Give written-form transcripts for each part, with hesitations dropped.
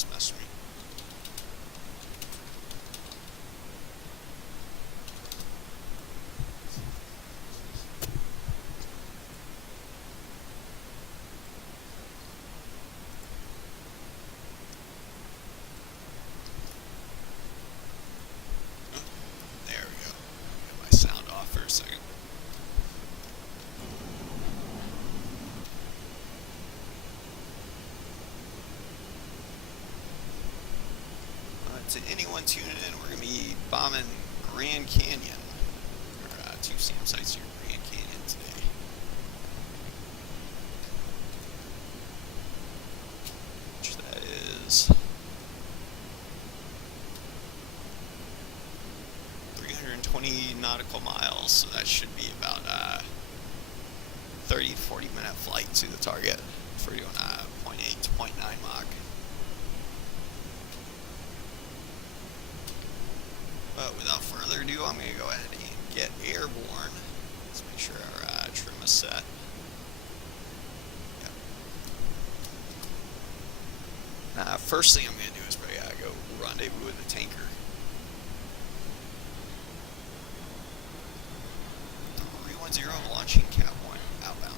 just messed with me. There we go. Get my sound off for a second. To anyone tuning in, we're going to be bombing Grand Canyon. Or 2 SAM sites here in Grand Canyon today. Which that is 320 nautical miles, so that should be about 30-40 minute flight to the target for doing 0.8 to 0.9 Mach. But without further ado, I'm going to go ahead and get airborne. Let's make sure our trim is set. Yep. First thing I'm going to do is probably go rendezvous with the tanker. 310 launching Cap 1 outbound.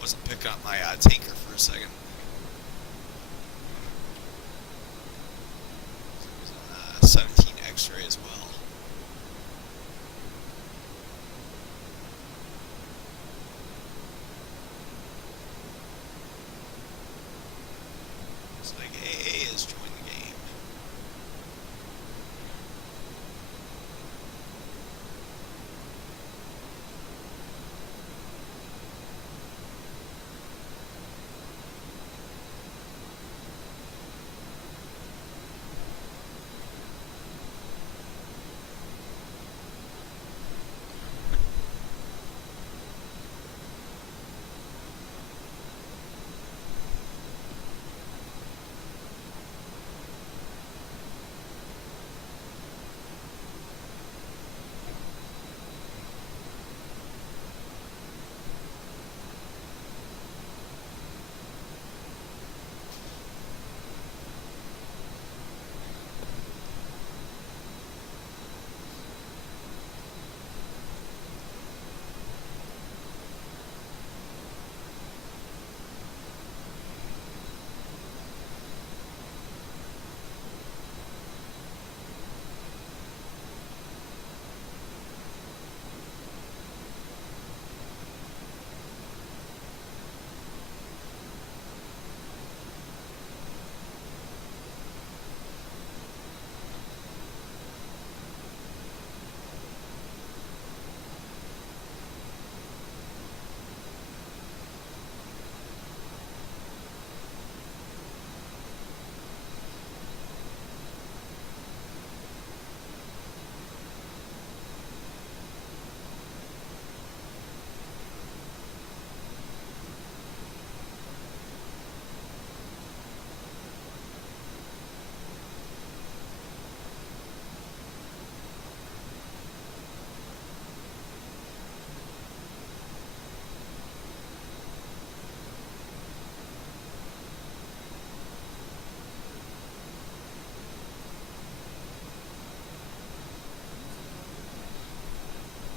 Wasn't picking up my tanker for a second. It was 17 X-ray as well. Looks like AA has joined the game.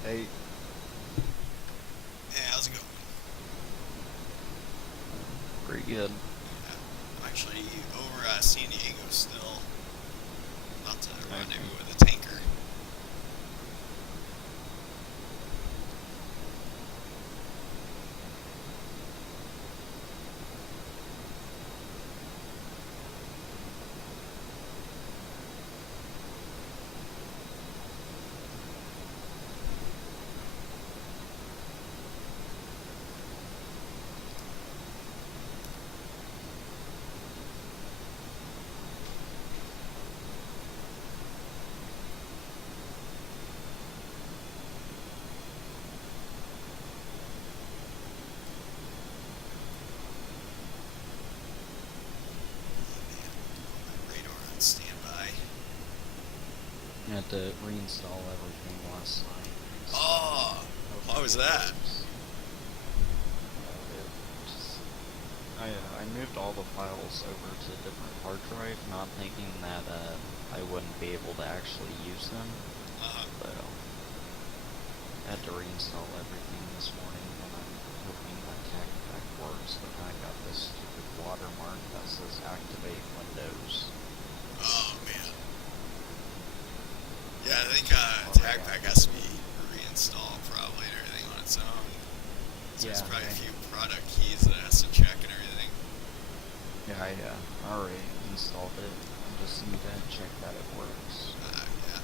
Hey. Yeah, how's it going? Pretty good. Yeah, I'm actually over San Diego still. About to rendezvous with a tanker. I had to reinstall everything last night. So Oh, why was that? I moved all the files over to a different hard drive, not thinking that I wouldn't be able to actually use them. So I had to reinstall everything this morning, and I'm hoping that TACPAC works, but I got this stupid watermark that says activate Windows. Oh man. Yeah, I think TACPAC has to be reinstalled probably and everything on its own. So there's probably a few product keys that it has to check and everything. Yeah, I already installed it. I just need to check that it works. Yeah.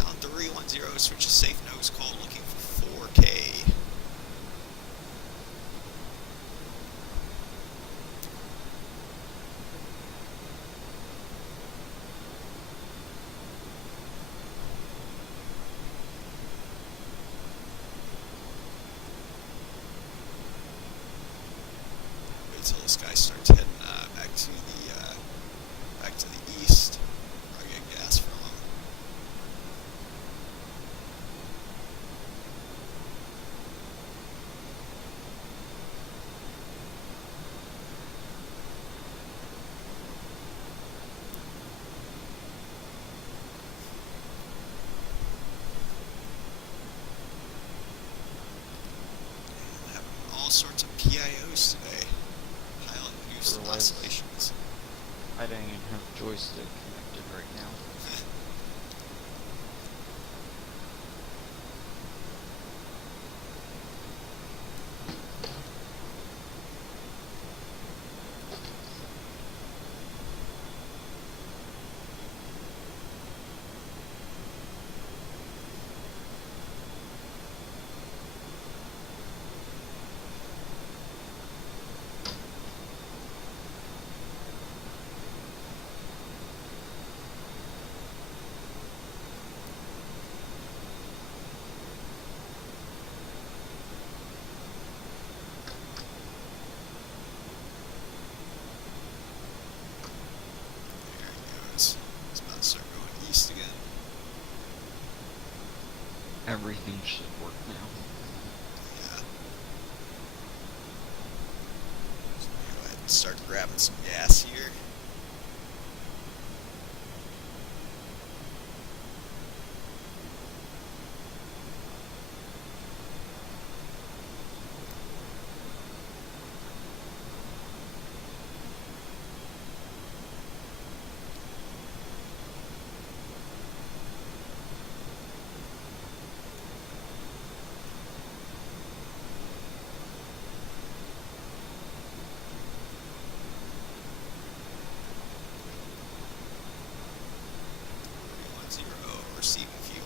Talent 310 switches safe nose call looking for 4K. Until this guy starts heading back to the east. Probably get gas from him. And having all sorts of PIOs today. Pilot use oscillations. I don't even have joystick connected right now. There he goes. He's about to start going east again. Everything should work now. Yeah. So go ahead and start grabbing some gas here. Receiving fuel.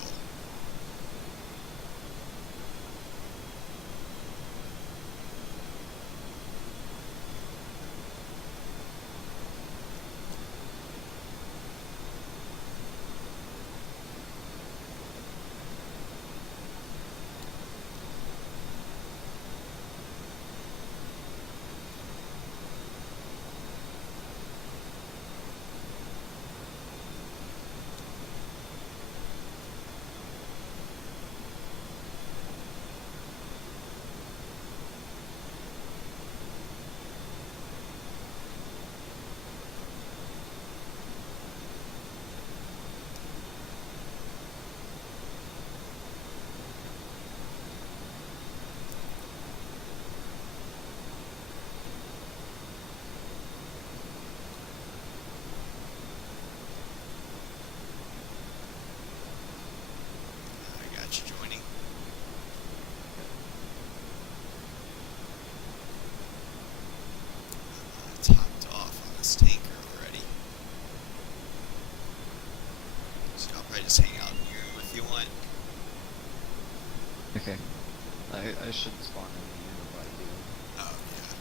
I got you joining. Topped off on this tanker already. So I'll probably just hang out in here if you want. Okay. I should spawn in the end if I do. Oh, yeah.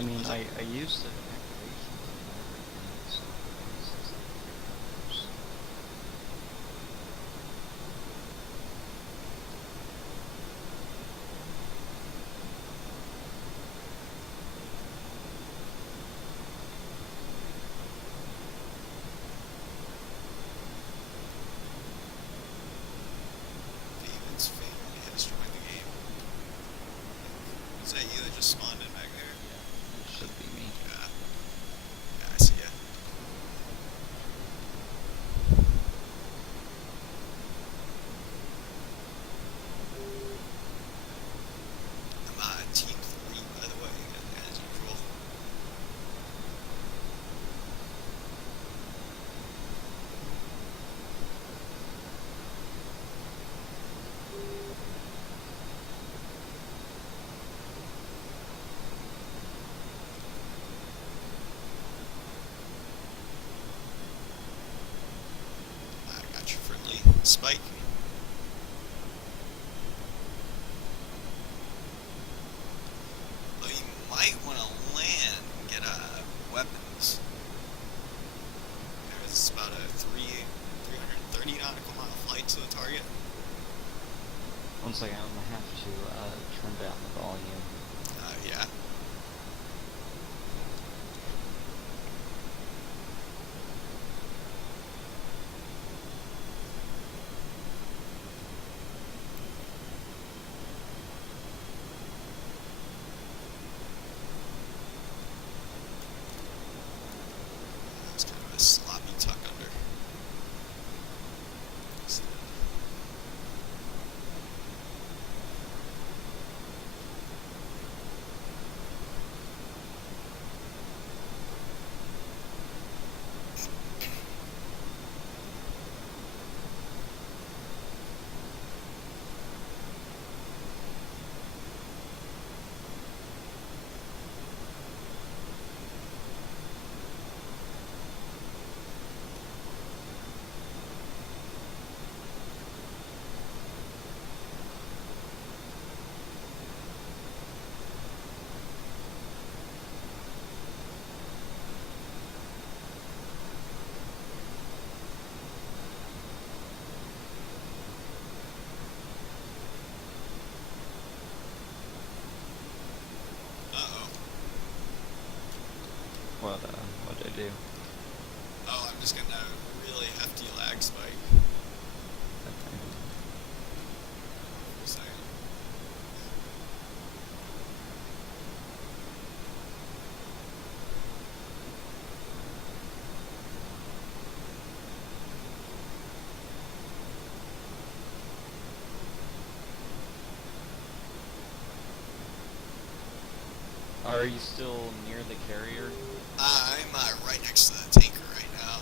I mean, Was it? I used the activations and everything, so it's just like $3. David's family has joined the game. Is that you that just spawned in back there? Yeah, it should be me. Yeah. Yeah, I see ya. I'm team 3, by the way, as usual. I got your friendly spike. Though you might want to land and get weapons. There's about a 330 nautical mile flight to the target. One second, I'm gonna have to turn down the volume. Yeah. It's kind of a sloppy tuck under. What'd I do? Oh, I'm just getting a really hefty lag spike. Okay. For a second. Are you still near the carrier? I'm right next to the tanker right now.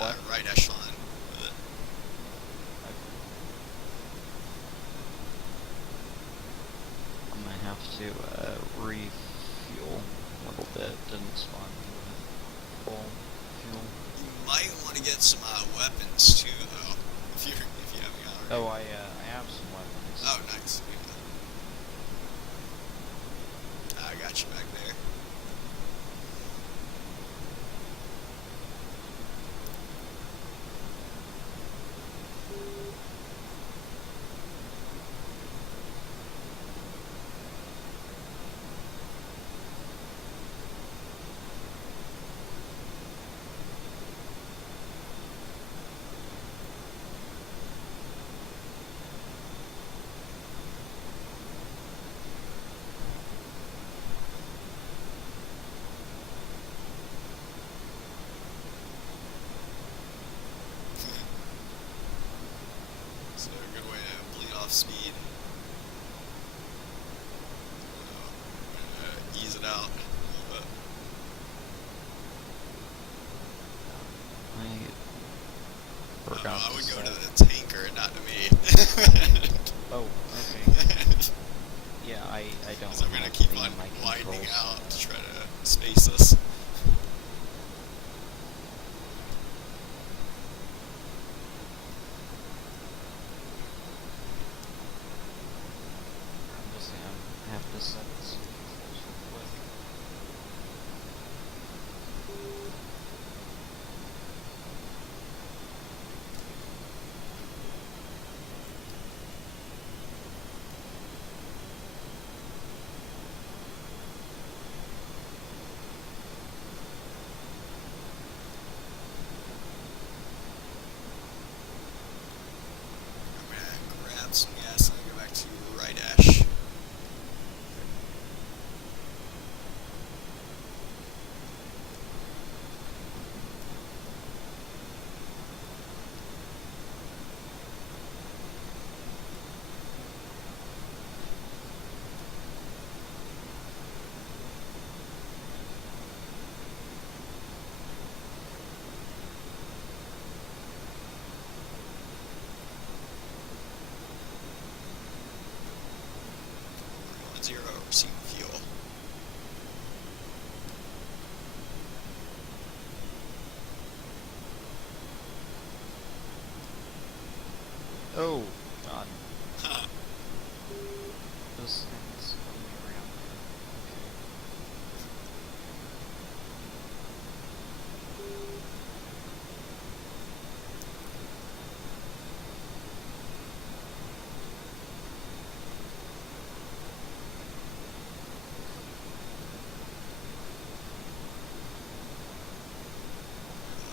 We're in What? right echelon with it. I'm gonna have to refuel a little bit. Didn't spawn me with full fuel. You might want to get some weapons too, though, if you haven't already. Oh, I have some weapons. Oh, nice. Yeah. I got you back there. So a good way to bleed off speed. Ease it out a little bit. I forgot. I would go to the tanker, not to me. Oh, okay. Yeah, I don't. Because I'm gonna have keep any on of my widening controls out to set. try to space this. I'm just gonna have to set this. Receive fuel. Oh, God. Huh. This thing's coming around there.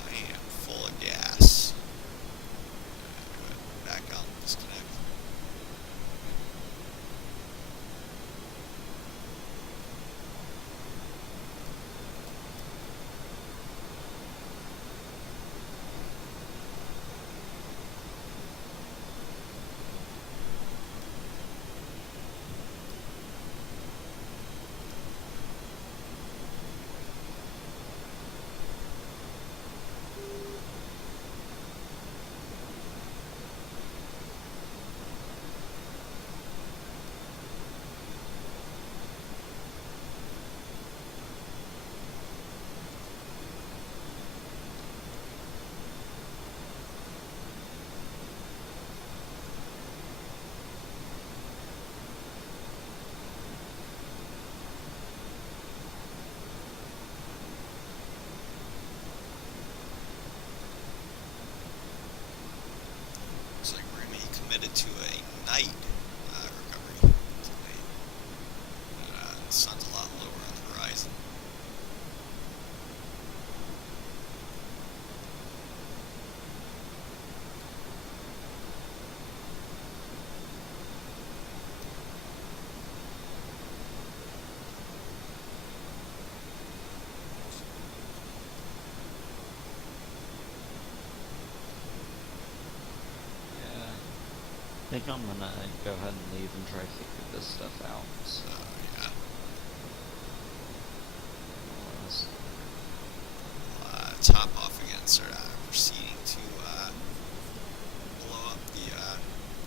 I am full of gas. Go ahead, back on disconnect. Looks like we're going to be committed to a night recovery tonight. The sun's a lot lower on the horizon. Yeah. I think I'm gonna go ahead and leave and try to figure this stuff out. So, Yeah. let's- Top off again, start proceeding to blow up the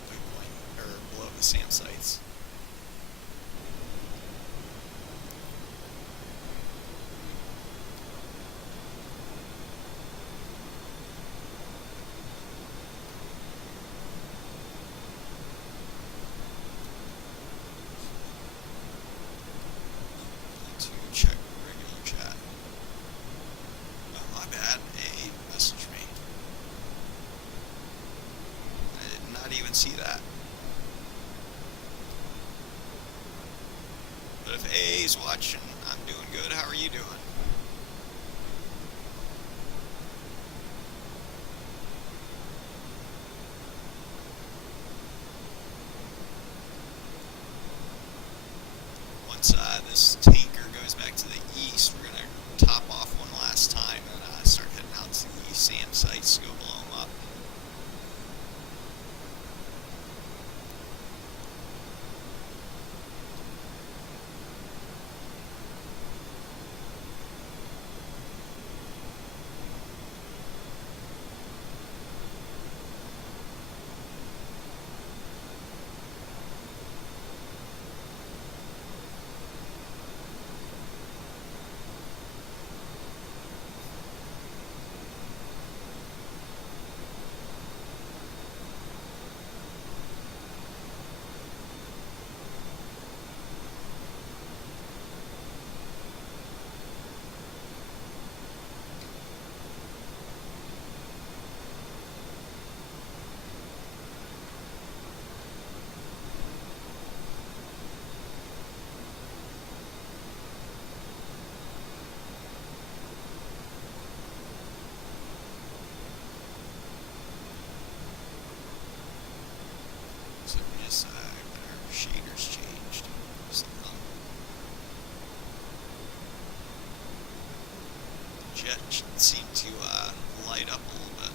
waypoint, or blow up the SAM sites. To check regular chat. Oh, my bad. A message me. I did not even see that. But if AA's watching, I'm doing good. How are you doing? Once this tanker goes back to the east, we're going to top off one last time and start heading out to the SAM sites to go blow them up. So we just got our shaders changed. Something. Jet should seem to light up a little bit.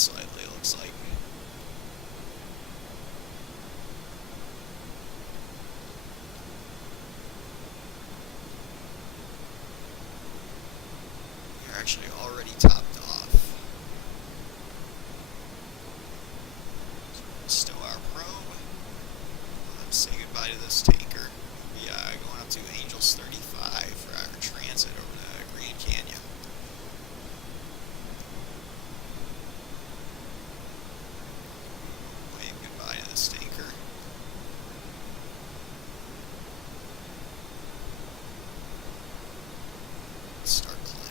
slightly, it looks like. You're actually already topped off. So we're going to stow our probe. Say goodbye to this tanker. We'll be going up to Angels 35 for our transit over to Grand Canyon. Wave goodbye to this tanker. Start climbing.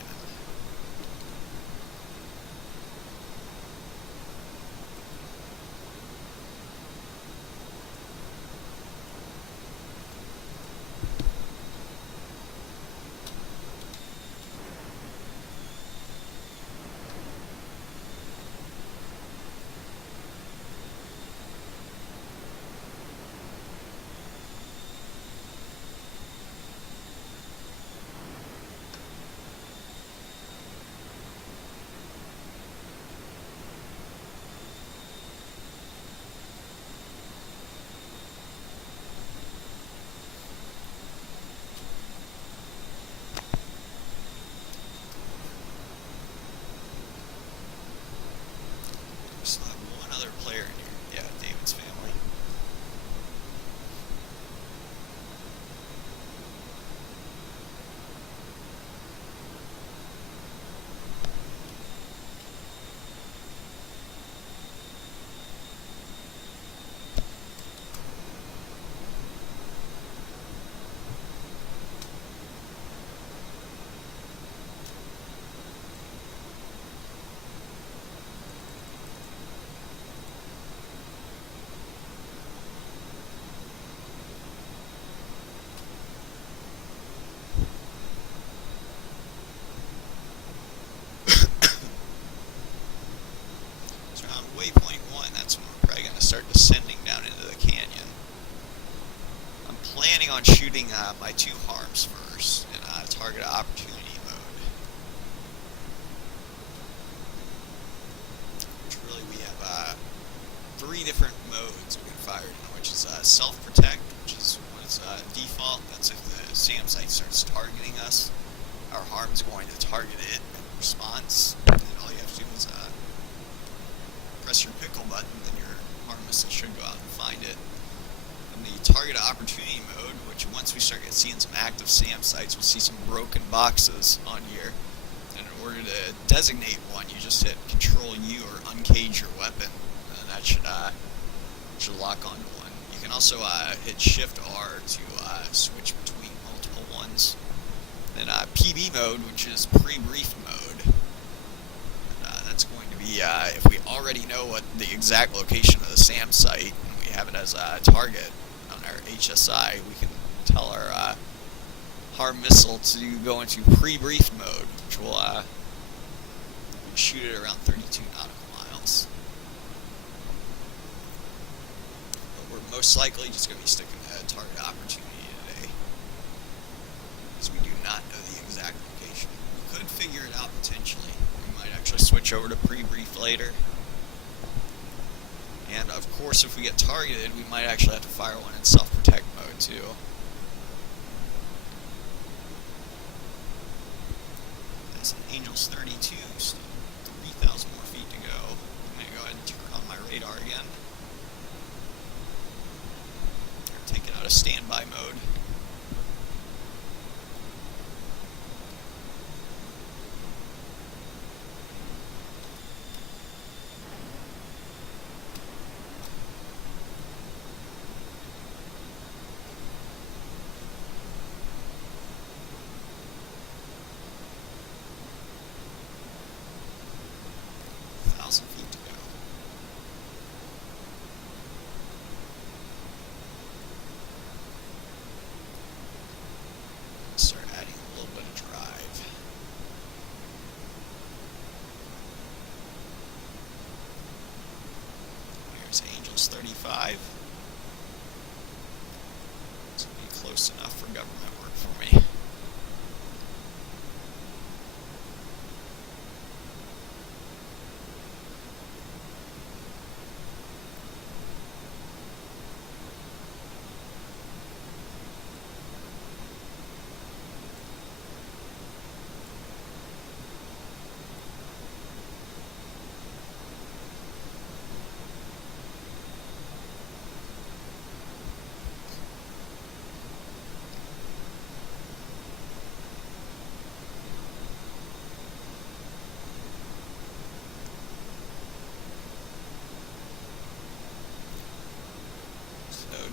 Still have one other player in here. Yeah, David's family. So around waypoint 1, that's when we're probably going to start descending down into the canyon. I'm planning on shooting my 2 harms first in target opportunity mode. Which really we have 3 different modes we can fire in, which is self-protect, which is when it's default. That's if the SAM site starts targeting us. Our harm's going to target it in response. And all you have to do is press your pickle button, then your harm missile should go out and find it. In the target opportunity mode, which once we start seeing some active SAM sites, we'll see some broken boxes on here. And in order to designate one, you just hit Control U or uncage your weapon, and that should lock onto one. You can also hit Shift R to switch between multiple ones. Then PB mode, which is pre-brief mode. That's going to be if we already know what the exact location of the SAM site and we have it as a target on our HSI, we can tell our harm missile to go into pre-brief mode, which will shoot it around 32 nautical miles. But we're most likely just going to be sticking to target opportunity today, because we do not know the exact location. We could figure it out potentially. We might actually switch over to pre-brief later. And of course, if we get targeted, we might actually have to fire one in self-protect mode too. That's an Angels 32, still 3,000 more feet to go. I'm going to go ahead and turn on my radar again. Or take it out of standby mode. Feet to go. Start adding a little bit of drive. Here's Angels 35. This will be close enough for government work for me.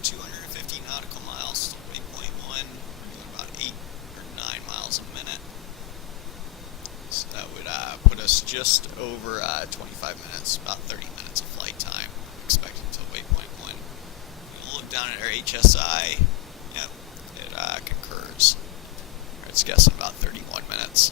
250 nautical miles to waypoint 1. We're doing about 8 or 9 miles a minute. So that would put us just over 25 minutes, about 30 minutes of flight time, expected to waypoint 1. We'll look down at our HSI. Yep, it concurs. It's guessing about 31 minutes.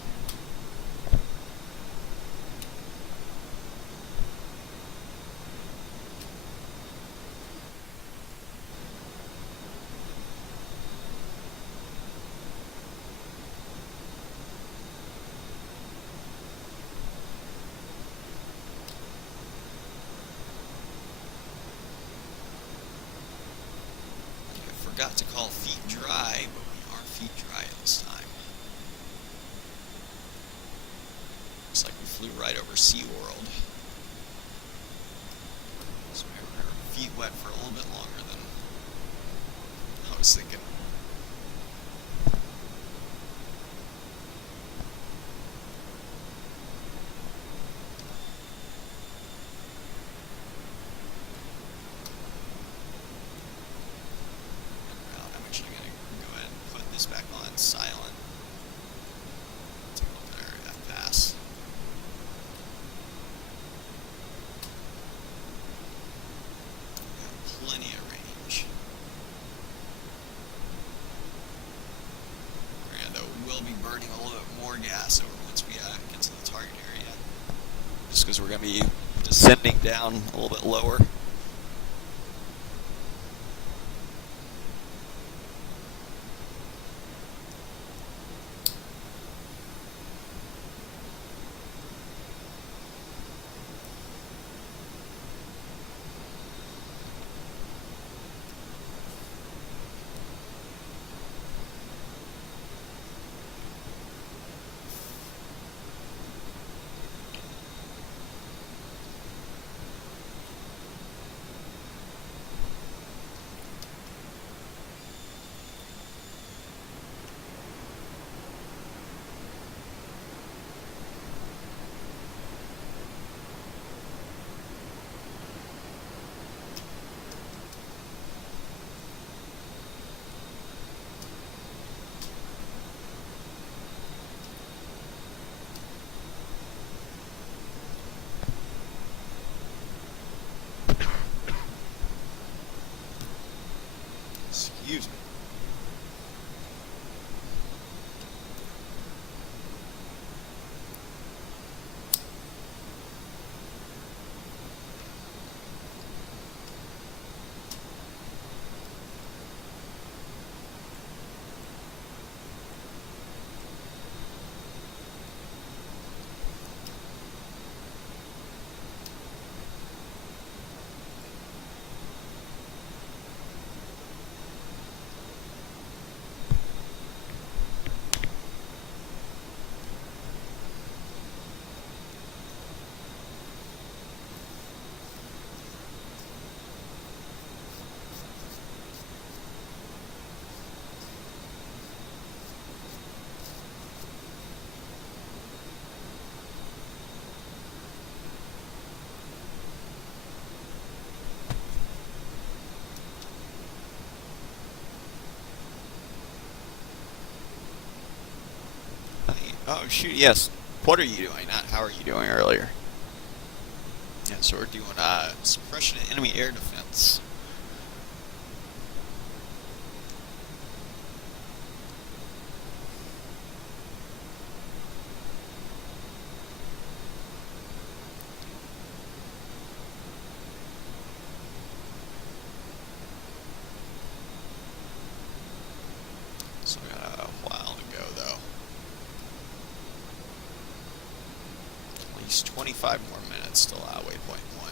Forgot to call feet dry, but we are feet dry this time. Looks like we flew right over SeaWorld. So we were our feet wet for a little bit longer than I was thinking. Back on silent. Take a look at our F-pass. Got plenty of range. And we'll be burning a little bit more gas over once we get to the target area. Just because we're going to be descending down a little bit lower. Excuse me. Oh, shoot, yes. What are you doing? Not how are you doing earlier. Yeah, so we're doing suppression of enemy air defense. So we got a while to go, though. At least 25 more minutes till waypoint 1.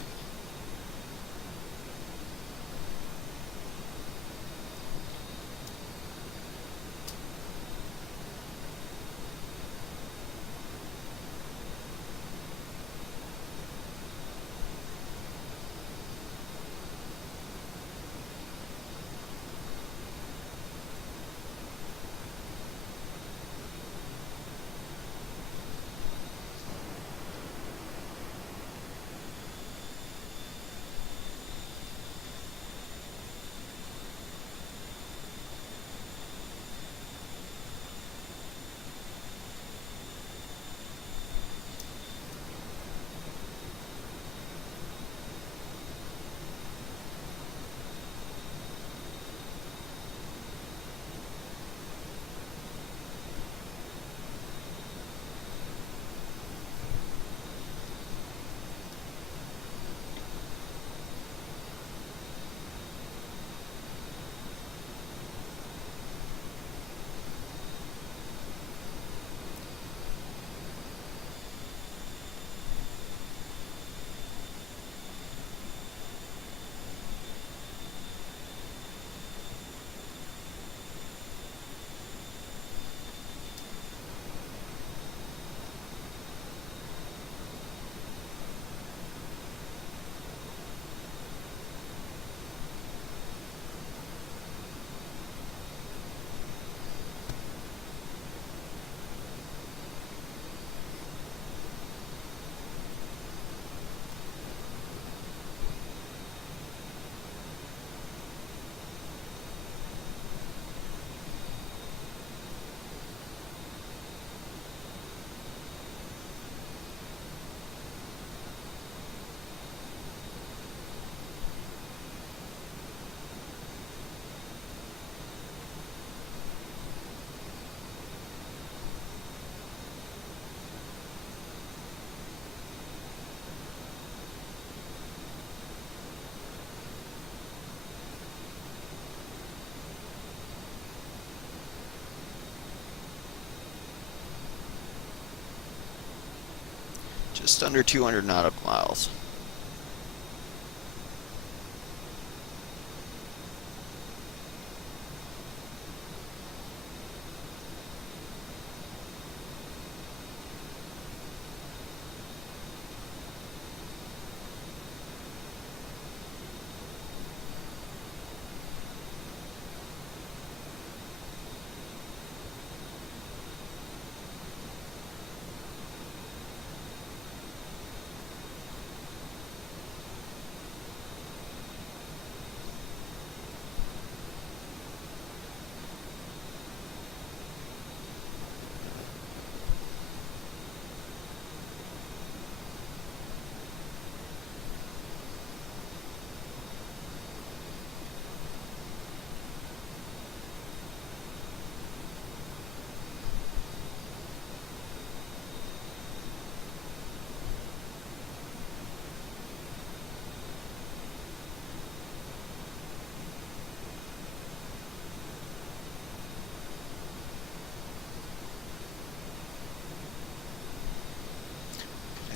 Just under 200 nautical miles.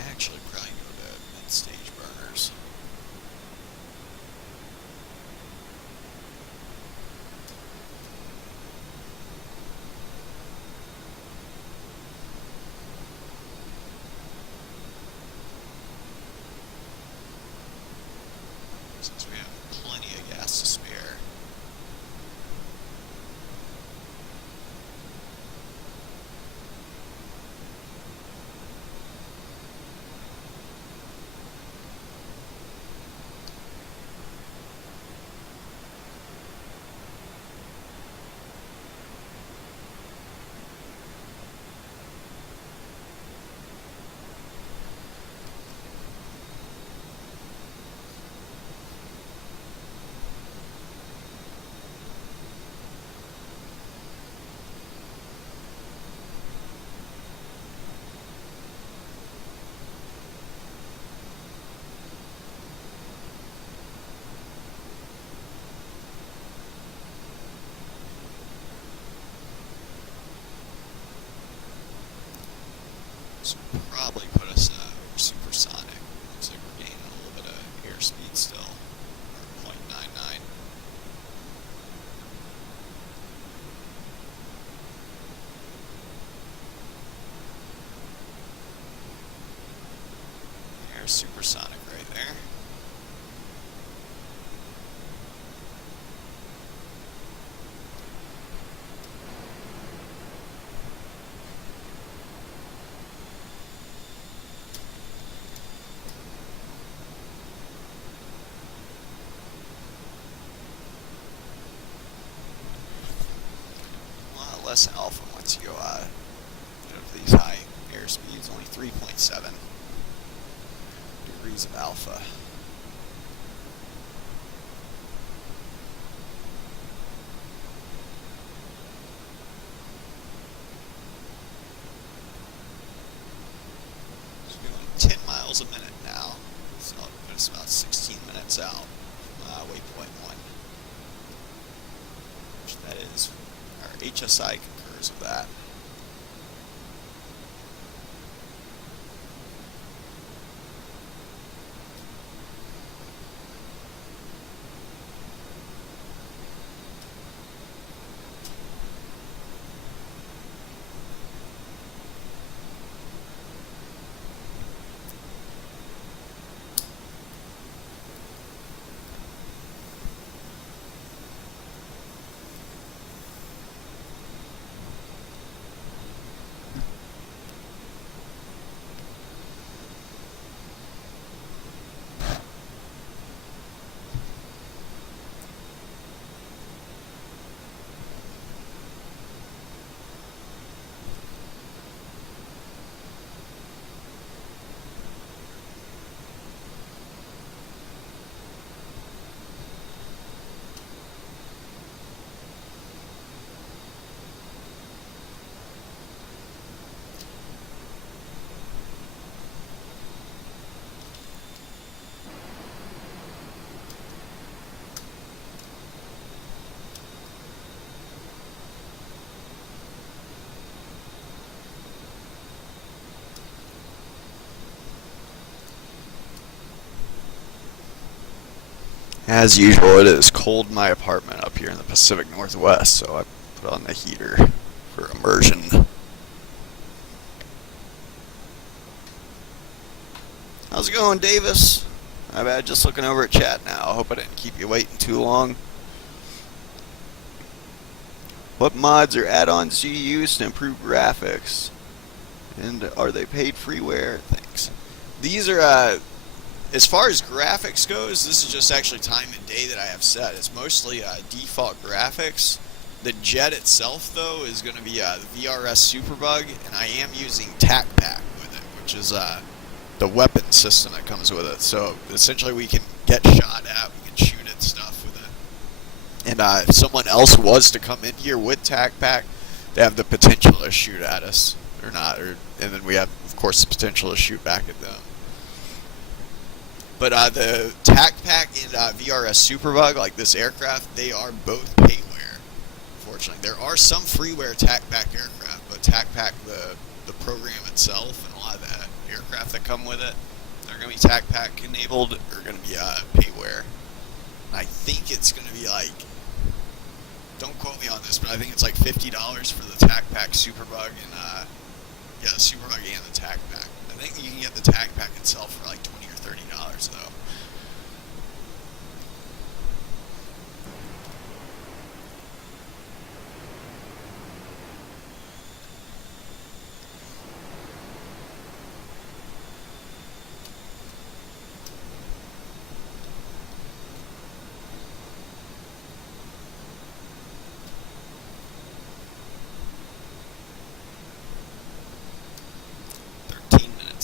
Actually, probably go to mid-stage burners. Since we have plenty of gas to spare. So probably put us over supersonic. Looks like we're gaining a little bit of airspeed still, or 0.99. There's supersonic right there. Less alpha once you go to these high air speeds, only 3.7 degrees of alpha. So we're going 10 miles a minute now, so it'll put us about 16 minutes out from waypoint 1, which that is. Our HSI concurs with that. As usual, it is cold in my apartment up here in the Pacific Northwest, so I put on the heater for immersion. How's it going, Davis? My bad, just looking over at chat now. I hope I didn't keep you waiting too long. What mods or add-ons do you use to improve graphics? And are they paid freeware? Thanks. These are, as far as graphics goes, this is just actually time and day that I have set. It's mostly default graphics. The jet itself, though, is going to be the VRS Superbug, and I am using TacPack with it, which is the weapon system that comes with it. So essentially we can get shot at, we can shoot at stuff with it. And if someone else was to come in here with TacPack, they have the potential to shoot at us or not. And then we have, of course, the potential to shoot back at them. But the TacPack and VRS Superbug, like this aircraft, they are both payware, unfortunately. There are some freeware TacPack aircraft, but TacPack, the program itself, and a lot of the aircraft that come with it, they're going to be TacPack enabled, or going to be payware. And I think it's going to be like, don't quote me on this, but I think it's like $50 for the TacPack Superbug and yeah, the Superbug and the TacPack. I think you can get the TacPack itself for like $20 or $30 though.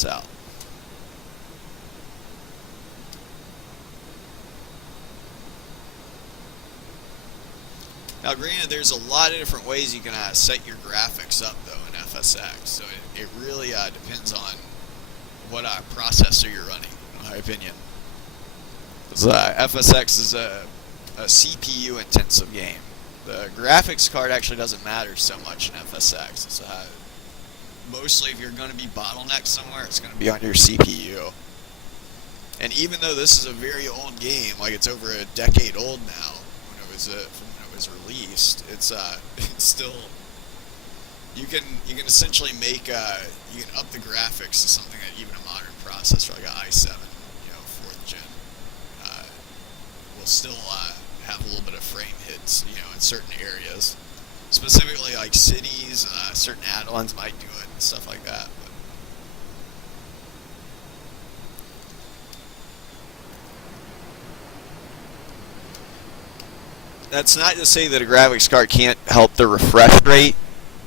Out. Now, granted, there's a lot of different ways you can set your graphics up, though, in FSX. So it really depends on what processor you're running, in my opinion. Because FSX is a CPU-intensive game. The graphics card actually doesn't matter so much in FSX. It's mostly, if you're going to be bottlenecked somewhere, it's going to be on your CPU. And even though this is a very old game, like it's over a decade old now, from when it was released, it's still, you can essentially make you can up the graphics to something that even a modern processor like an i7, 4th gen, will still have a little bit of frame hits, in certain areas. Specifically, like cities, certain add-ons might do it and stuff like that. But that's not to say that a graphics card can't help the refresh rate,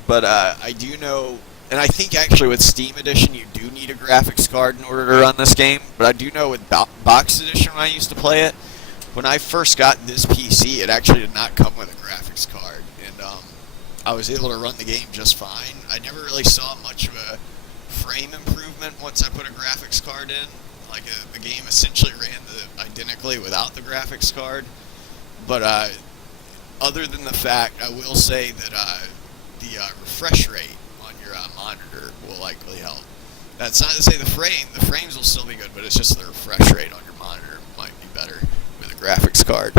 but I do know, and I think actually with Steam Edition you do need a graphics card in order to run this game, but I do know with Box Edition when I used to play it, when I first got this PC, it actually did not come with a graphics card. I was able to run the game just fine. I never really saw much of a frame improvement once I put a graphics card in. Like the game essentially ran identically without the graphics card. But other than the fact, I will say that the refresh rate on your monitor will likely help. That's not to say the frames will still be good, but it's just the refresh rate on your monitor might be better with a graphics card.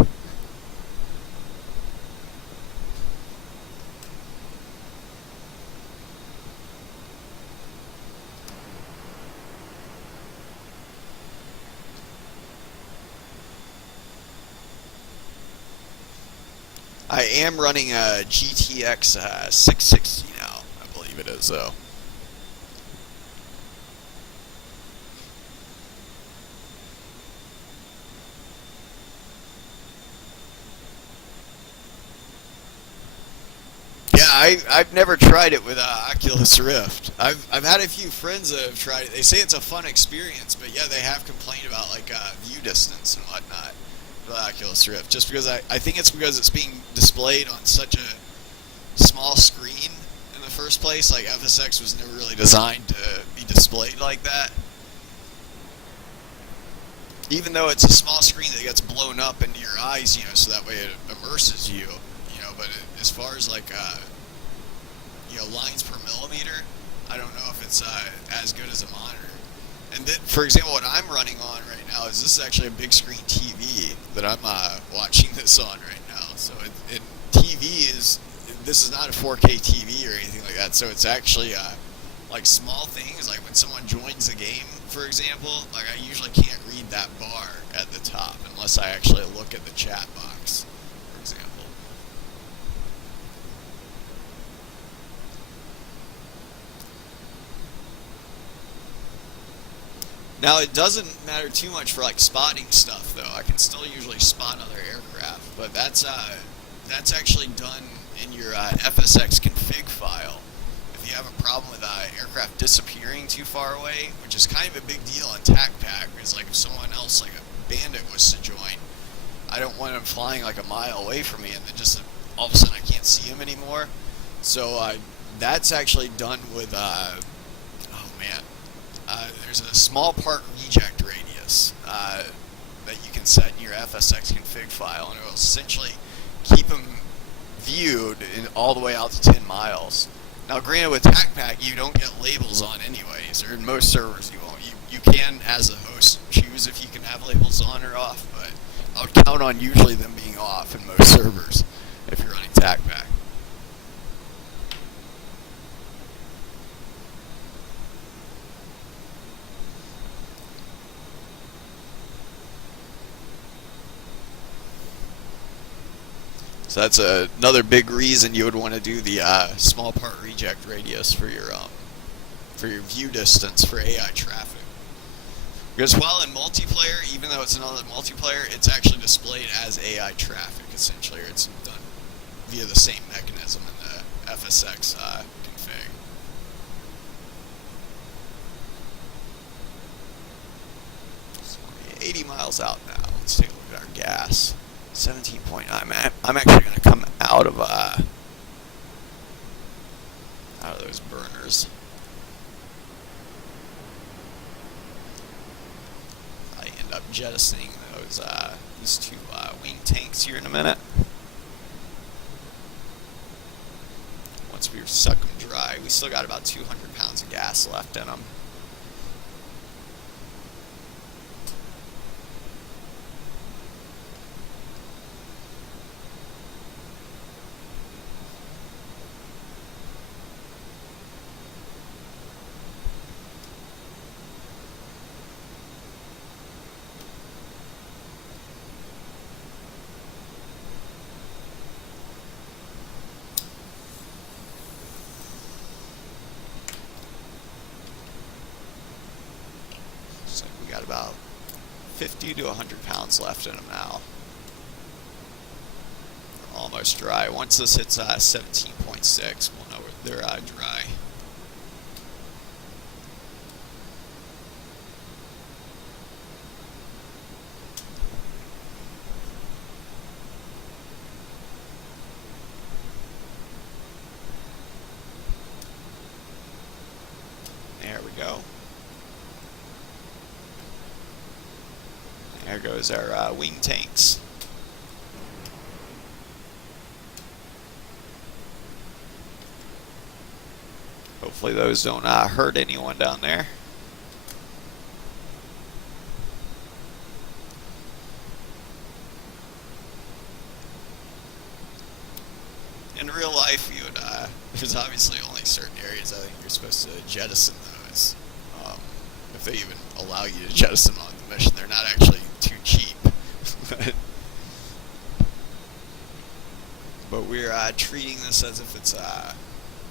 I am running a GTX 660 now, I believe it is, though. Yeah, I've never tried it with Oculus Rift. I've had a few friends that have tried it. They say it's a fun experience, but yeah, they have complained about like view distance and whatnot. The Oculus Rift, just because I think it's because it's being displayed on such a small screen in the first place. Like FSX was never really designed to be displayed like that. Even though it's a small screen that gets blown up into your eyes, so that way it immerses you, but as far as like, lines per millimeter, I don't know if it's as good as a monitor. And then, for example, what I'm running on right now is this is actually a big screen TV. that I'm watching this on right now. So TV is, this is not a 4K TV or anything like that. So it's actually like small things, like when someone joins the game, for example, like I usually can't read that bar at the top unless I actually look at the chat box, for example. Now, it doesn't matter too much for like spotting stuff, though. I can still usually spot other aircraft, but that's actually done in your FSX config file. If you have a problem with aircraft disappearing too far away, which is kind of a big deal in TACPAC, because like if someone else, like a bandit, was to join, I don't want them flying like a mile away from me, and then just all of a sudden I can't see him anymore. So that's actually done with there's a small part reject radius that you can set in your FSX config file, and it will essentially keep them viewed all the way out to 10 miles. Now, granted, with TACPAC, you don't get labels on anyways, or in most servers you won't. You can, as a host, choose if you can have labels on or off, but I would count on usually them being off in most servers if you're running TACPAC. So that's another big reason you would want to do the small part reject radius for your view distance for AI traffic. Because while in multiplayer, even though it's another multiplayer, it's actually displayed as AI traffic essentially, or it's done via the same mechanism in the FSX config. So 80 miles out now. Let's take a look at our gas. 17.9. I'm actually going to come out of those burners. I end up jettisoning these two wing tanks here in a minute. Once we suck them dry, we still got about 200 pounds of gas left in them. So we got about 50 to 100 pounds left in them now. They're almost dry. Once this hits 17.6, we'll know they're dry. There we go. There goes our wing tanks. Hopefully those don't hurt anyone down there. In real life, you would, there's obviously only certain areas I think you're supposed to jettison those. If they even allow you to jettison on the mission, they're not actually too cheap. But we're treating this as if it's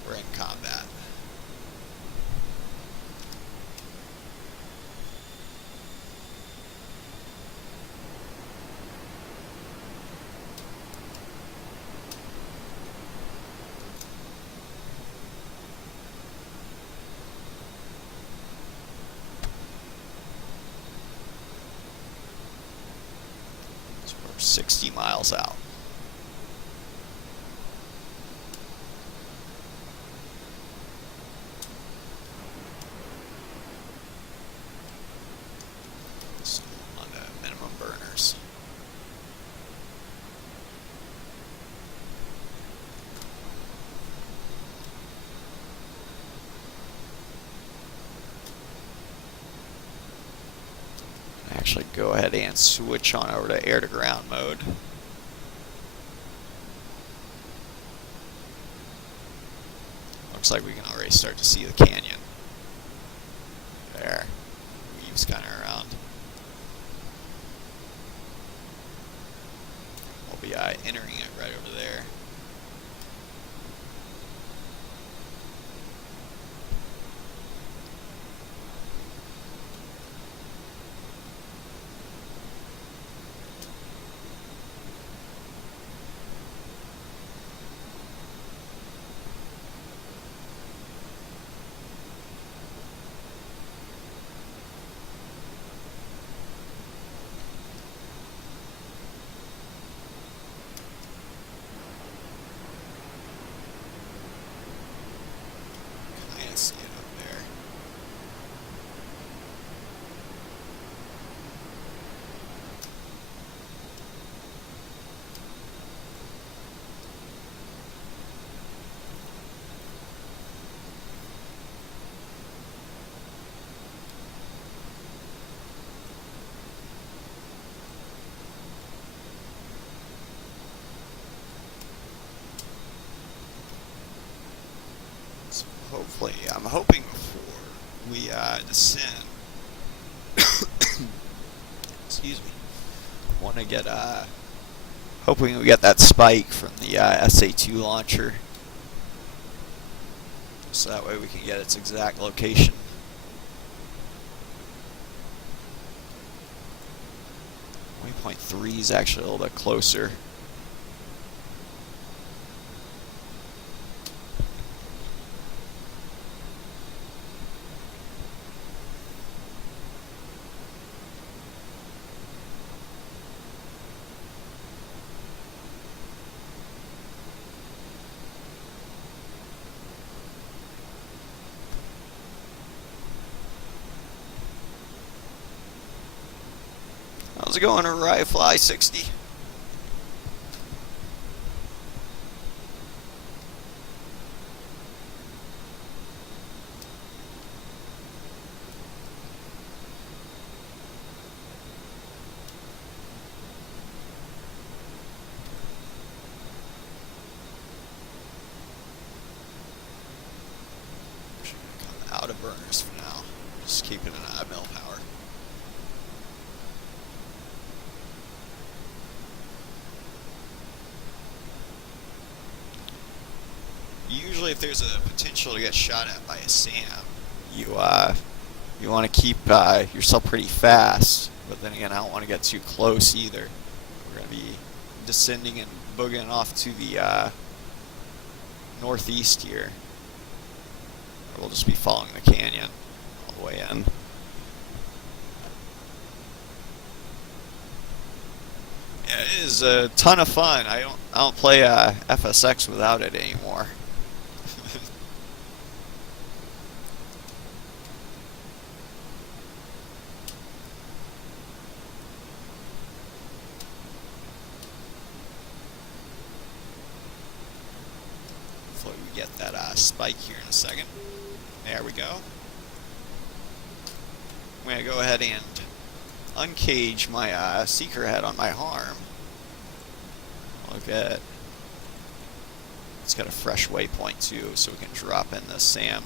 we're in combat. So we're 60 miles out. So on the minimum burners. actually go ahead and switch on over to air-to-ground mode. Looks like we can already start to see the canyon. There. Weaves kind of around. We'll be entering it right over there. See it up there. So hopefully, I'm hoping before we descend. Excuse me. Want to get hoping we get that spike from the SA2 launcher, so that way we can get its exact location. Waypoint 3 is actually a little bit closer. How's it going, Arrive Fly 60? Actually gonna come out of burners for now. Just keeping an eye on mill power. Usually if there's a potential to get shot at by a SAM, you want to keep yourself pretty fast, but then again I don't want to get too close either. We're going to be descending and boogieing off to the northeast here. Or we'll just be following the canyon all the way in. Yeah, it is a ton of fun. I don't play FSX without it anymore. Hopefully we get that spike here in a second. There we go. I'm going to go ahead and uncage my seeker head on my harm. Look at it. It's got a fresh waypoint too, so we can drop in the SAM.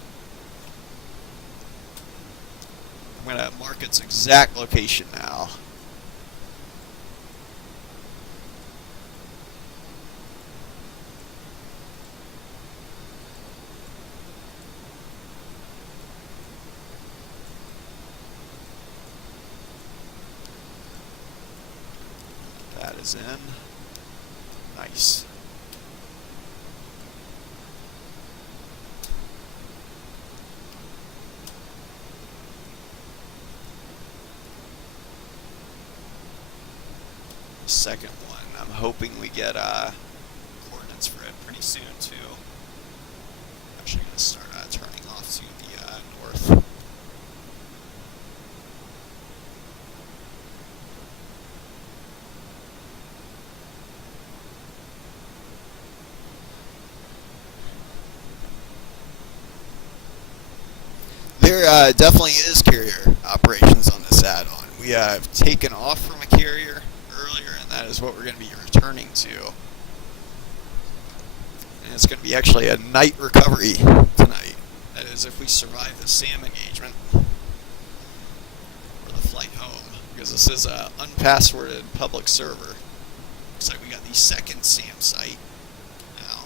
I'm going to mark its exact location now. That is in. Nice. Second one. I'm hoping we get coordinates for it pretty soon too. Actually going to start turning off to the north. There definitely is carrier operations on this add-on. we have taken off from a carrier earlier, and that is what we're going to be returning to. And it's going to be actually a night recovery tonight. That is, if we survive the SAM engagement or the flight home, because this is an unpassworded public server. Looks like we got the second SAM site now.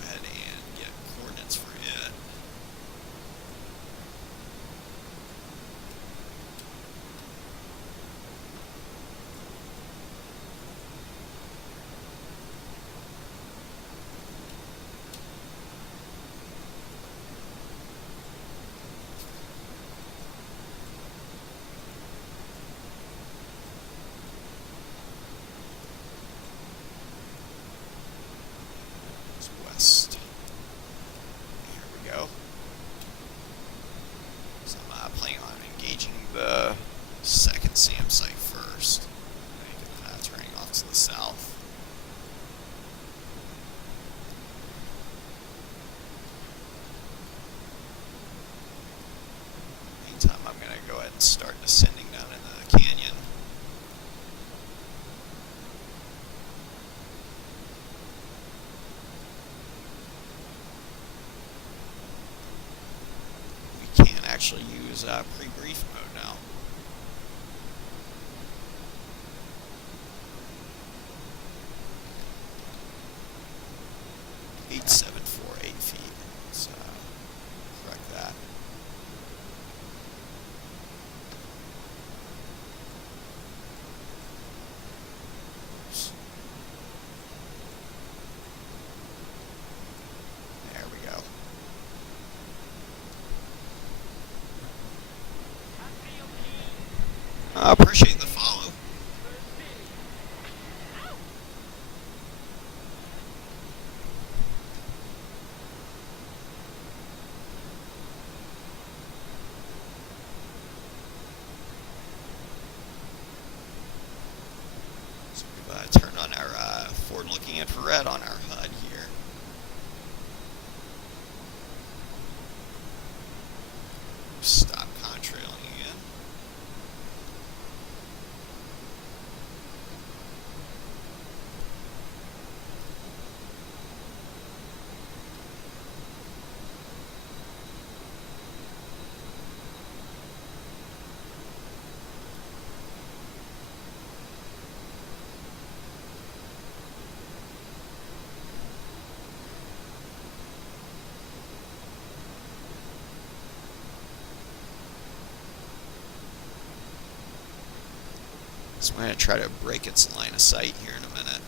Go ahead and get coordinates for it. West. Here we go. So I'm planning on engaging the second SAM site first. Turning off to the south. Meantime, I'm going to go ahead and start descending down into the canyon. Actually use pre-brief mode now. Eight 748 feet. Let's correct that. Oops. There we go. I appreciate the follow. So we've turned on our forward-looking infrared on our HUD here. Stop contrailing again. So I'm going to try to break its line of sight here in a minute.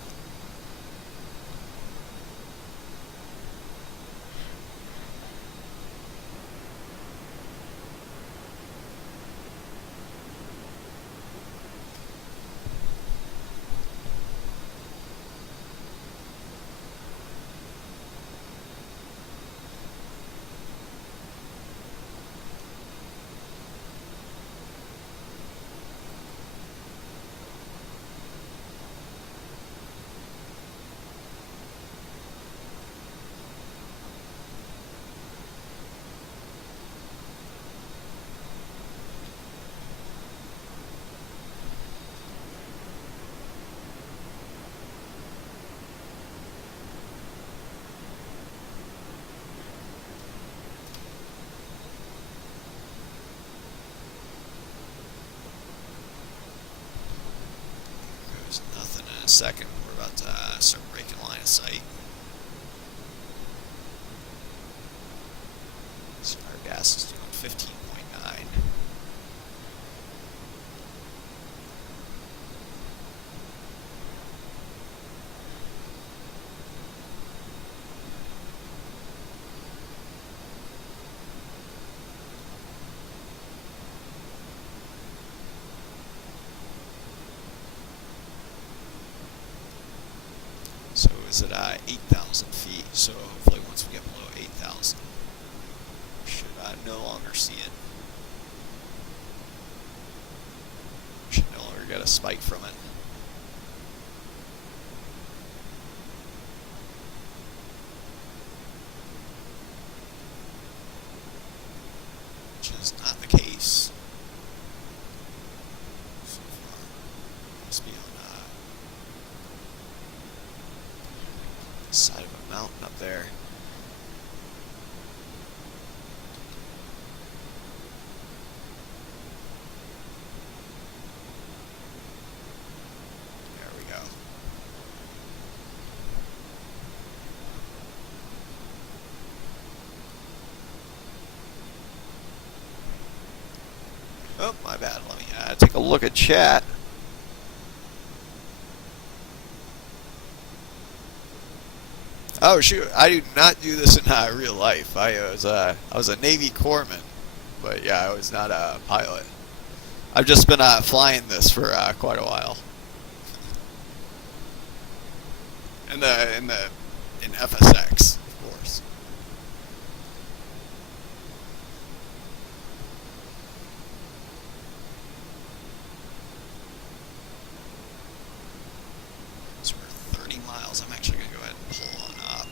There's nothing in a second. We're about to start breaking line of sight. So our gas is doing 15.9. So is it 8,000 feet? So hopefully once we get below 8,000, we should no longer see it. We should no longer get a spike from it. Must be on the side of a mountain up there. There we go. Oh, my bad. Let me take a look at chat. Oh shoot! I do not do this in real life. I was a Navy corpsman, but yeah, I was not a pilot. I've just been flying this for quite a while. In FSX, of course. So we're 30 miles. I'm actually gonna go ahead and pull on up.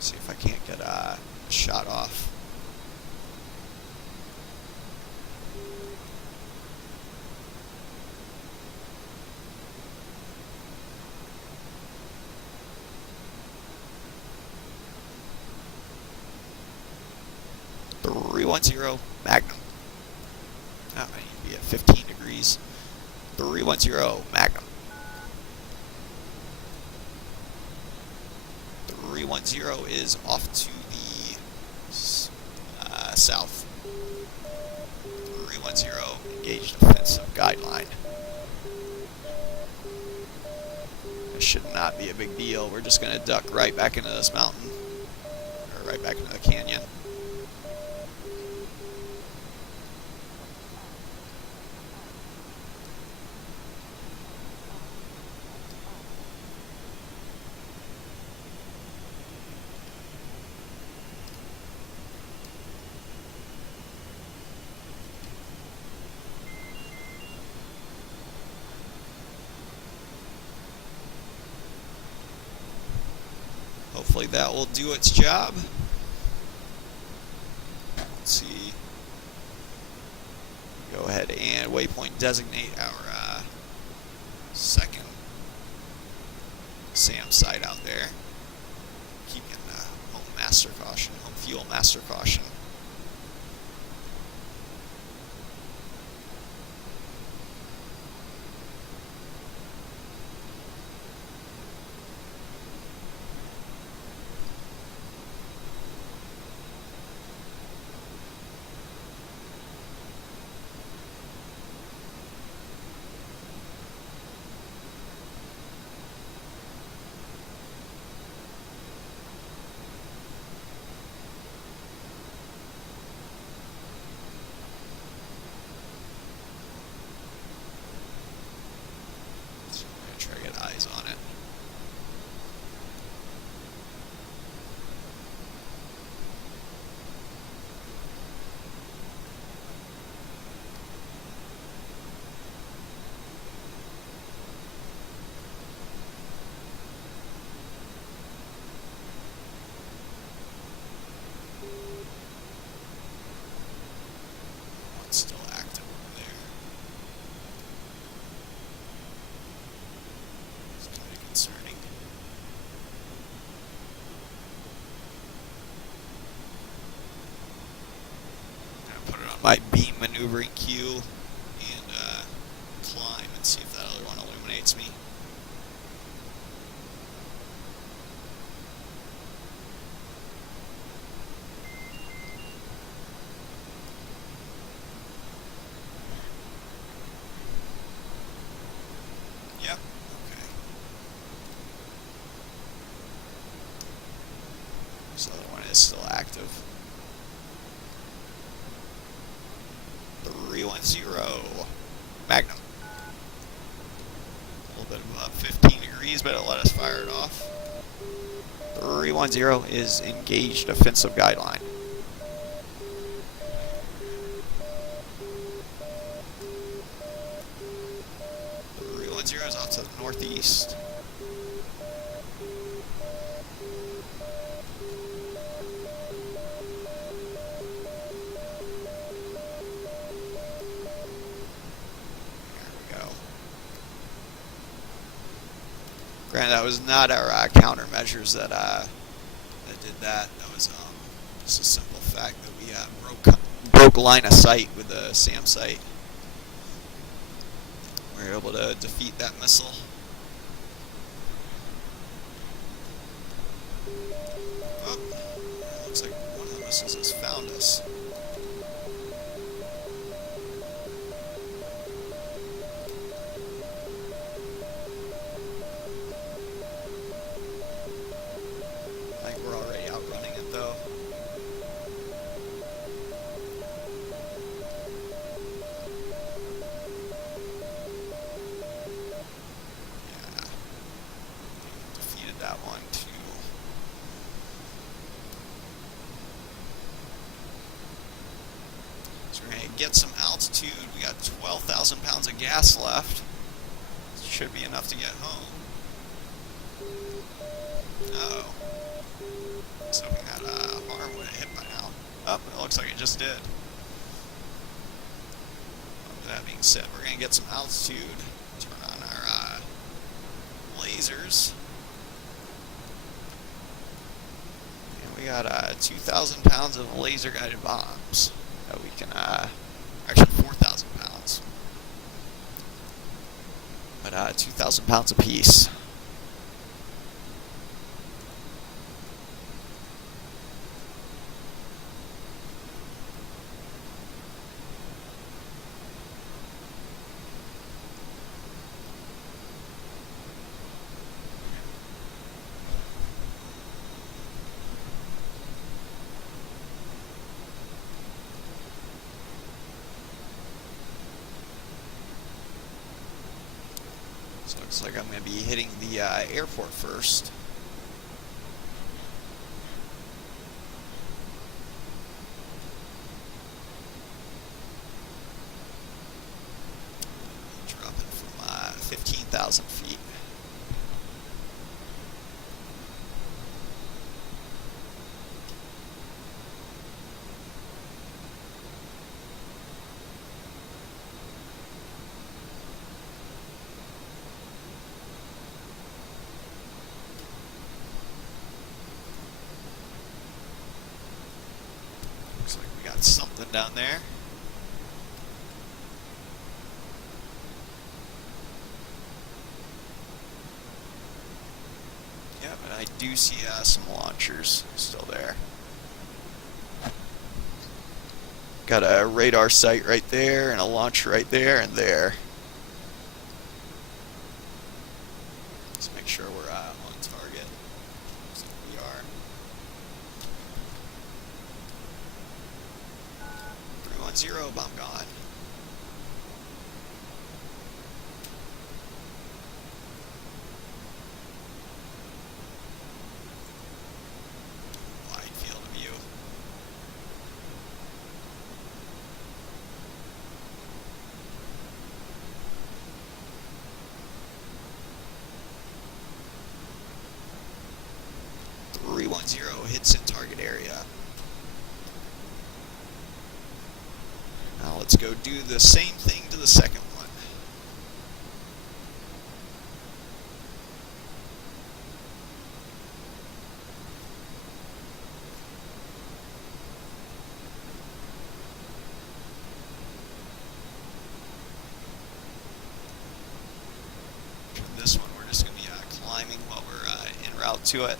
See if I can't get a shot off. .310 Magnum. Oh, I need to be at 15 degrees. 310 Magnum. 310 is off to the south. 310 engaged offensive guideline. This should not be a big deal. We're just going to duck right back into this mountain, or right back into the canyon. Hopefully that will do its job. Let's see. Go ahead and waypoint designate our second SAM site out there. Keeping home master caution, home fuel master caution. Try to get eyes on it. It's still active over there. It's kind of concerning. I'm gonna put it on my beam maneuvering queue and climb and see if that other one illuminates me. Yep. Okay. This other one is still active. 310 Magnum. A little bit above 15 degrees, but it'll let us fire it off. 310 is engaged offensive guideline. Is off to the northeast. Granted, that was not our countermeasures that did that. That was just a simple fact that we broke line of sight with the SAM site. We were able to defeat that missile. Oh, looks like one of the missiles has found us. I think we're already outrunning it though. Yeah. Defeated that one too. So we're going to get some altitude. We got 12,000 pounds of gas left. Should be enough to get home. Oh. I was hoping that harm would have hit by now. Oh, it looks like it just did. With that being said, we're going to get some altitude. Turn on our lasers. And we got 2,000 pounds of laser-guided bombs that we can, actually 4,000 pounds. But 2,000 pounds apiece. So it looks like I'm going to be hitting the airport first. Dropping from 15,000 feet. Looks like we got something down there. Yeah, but I do see some launchers still there. Got a radar site right there, and a launcher right there, and there. Let's make sure we're on target. Looks like we are. 310, bomb gone. Wide field of view. Hits in target area. Now let's go do the same thing to the second one. For this one, we're just going to be climbing while we're en route to it.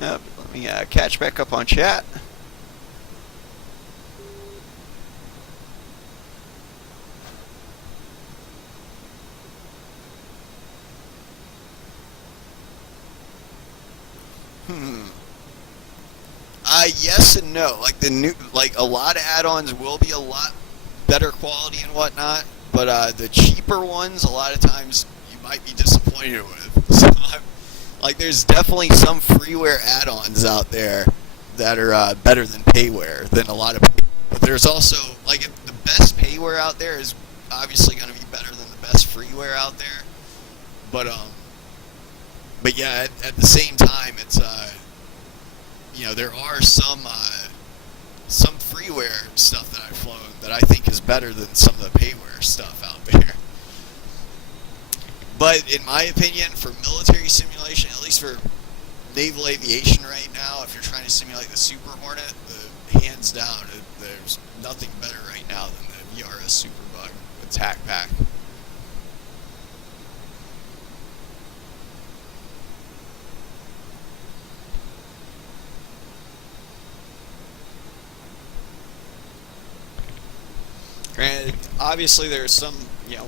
Let me catch back up on chat. Yes and no. Like a lot of add-ons will be a lot better quality and whatnot, but the cheaper ones, a lot of times you might be disappointed with. So, like, there's definitely some freeware add-ons out there that are better than payware than a lot of. But there's also like the best payware out there is obviously going to be better than the best freeware out there. But yeah, at the same time, it's there are some freeware stuff that I've flown that I think is better than some of the payware stuff out there. But in my opinion, for military simulation, at least for naval aviation right now, if you're trying to simulate the Superhornet, hands down, there's nothing better right now than the VRS Superbug attack pack. Granted, obviously there's some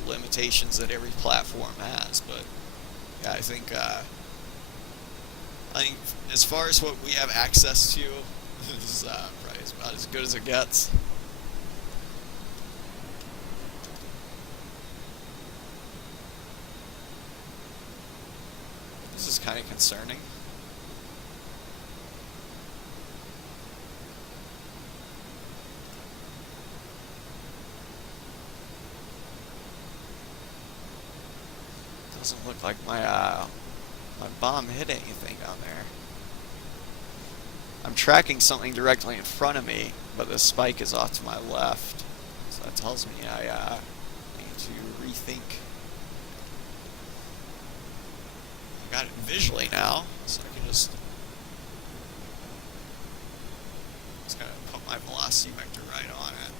limitations that every platform has, but yeah, I think as far as what we have access to, this is probably about as good as it gets. This is kind of concerning. Doesn't look like my bomb hit anything down there. I'm tracking something directly in front of me, but the spike is off to my left, so that tells me I need to rethink. I got it visually now, so I can just gotta put my velocity vector right on it.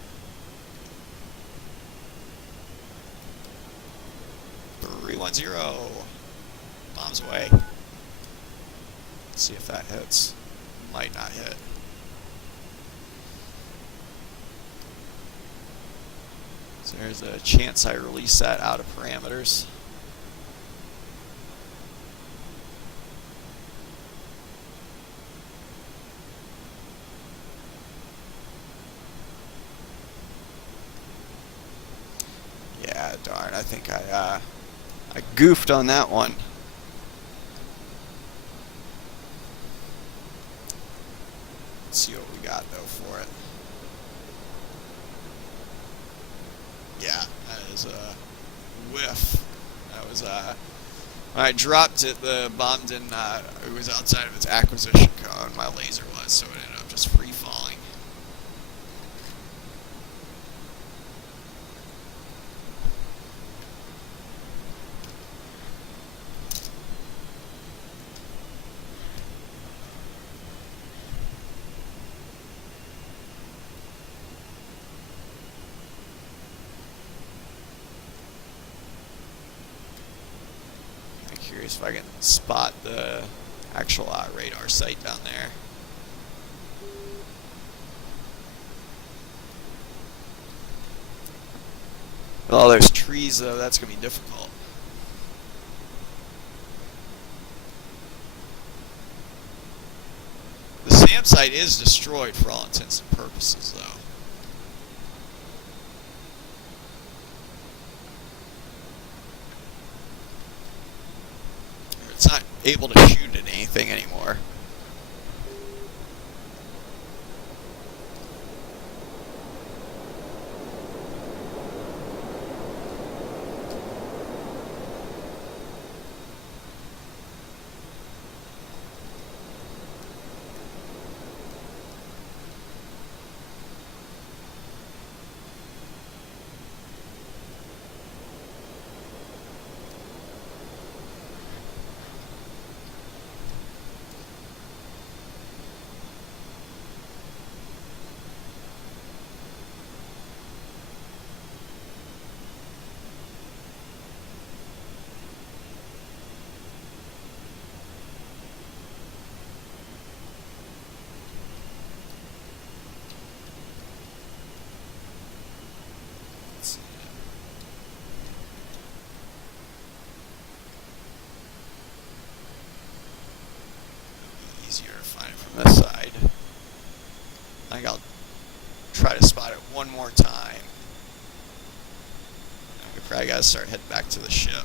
310. Bombs away. Let's see if that hits. Might not hit. So there's a chance I release that out of parameters. Yeah, darn, I think I goofed on that one. Let's see what we got though for it. Yeah, that is a whiff. That was when I dropped it, the bomb didn't. It was outside of its acquisition cone. My laser was, so it ended up just free falling. Curious if I can spot the actual radar site down there. With all those trees, though, that's going to be difficult. The SAM site is destroyed for all intents and purposes, though. It's not able to shoot at anything anymore. Easier to find it from this side. I think I'll try to spot it one more time. I probably gotta start heading back to the ship.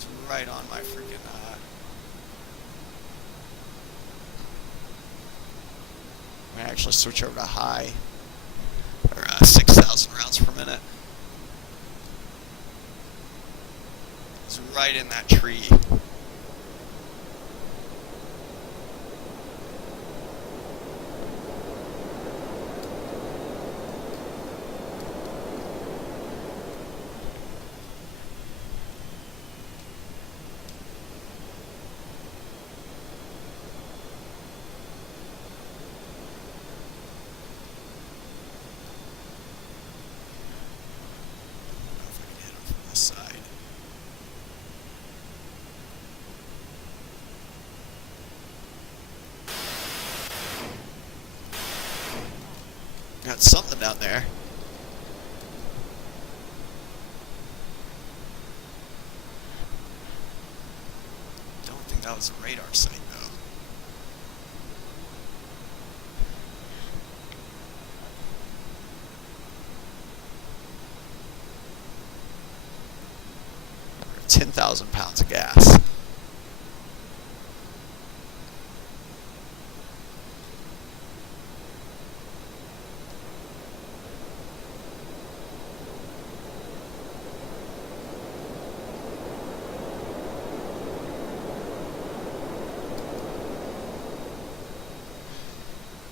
He's right on my freaking, I'm going to actually switch over to high, or 6,000 rounds per minute. He's right in that tree. Side. Got something down there. Don't think that was a radar sight though. We're at 10,000 pounds of gas.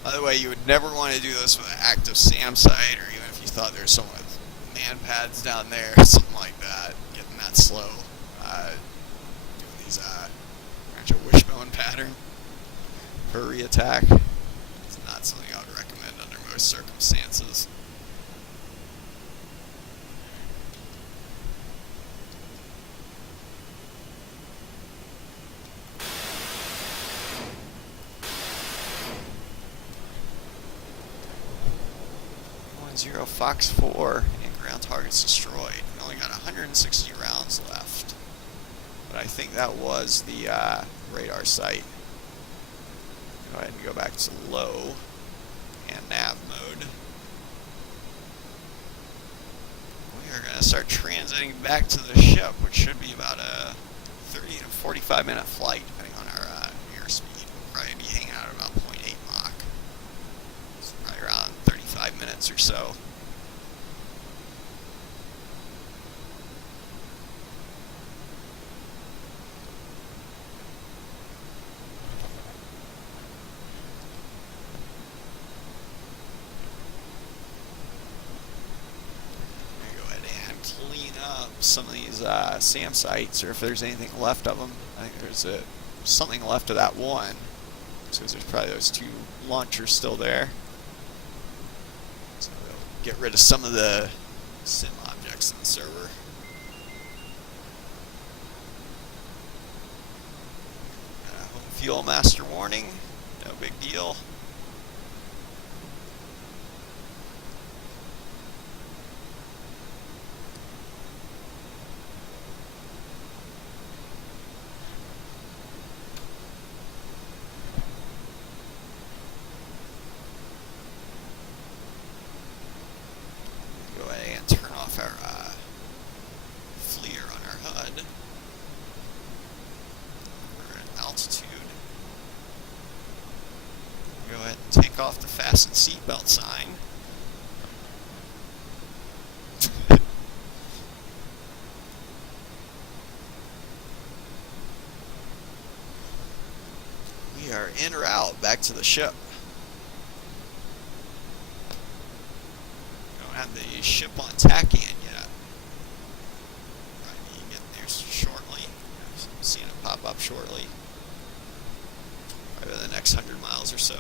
By the way, you would never want to do this with an active SAM site, or even if you thought there was someone with man pads down there, something like that, getting that slow. Doing these a wishbone pattern for re-attack. It's not something I would recommend under most circumstances. Zero Fox 4 and ground targets destroyed. We only got 160 rounds left. But I think that was the radar site. Go ahead and go back to low and nav mode. We are going to start transiting back to the ship, which should be about a 30 to 45 minute flight, depending on our airspeed. We'll probably be hanging out at about 0.8 Mach. It's probably around 35 minutes or so. Clean up some of these SAM sites, or if there's anything left of them. I think there's something left of that one, so there's probably those two launchers still there. So they'll get rid of some of the sim objects in the server. Home fuel master warning, no big deal. Our FLIR on our HUD. We're at altitude. Go ahead and take off the fasten seatbelt sign. We are en route back to the ship. Have the ship on tack in yet. Probably getting there shortly. Seeing it pop up shortly. Probably the next 100 miles or so.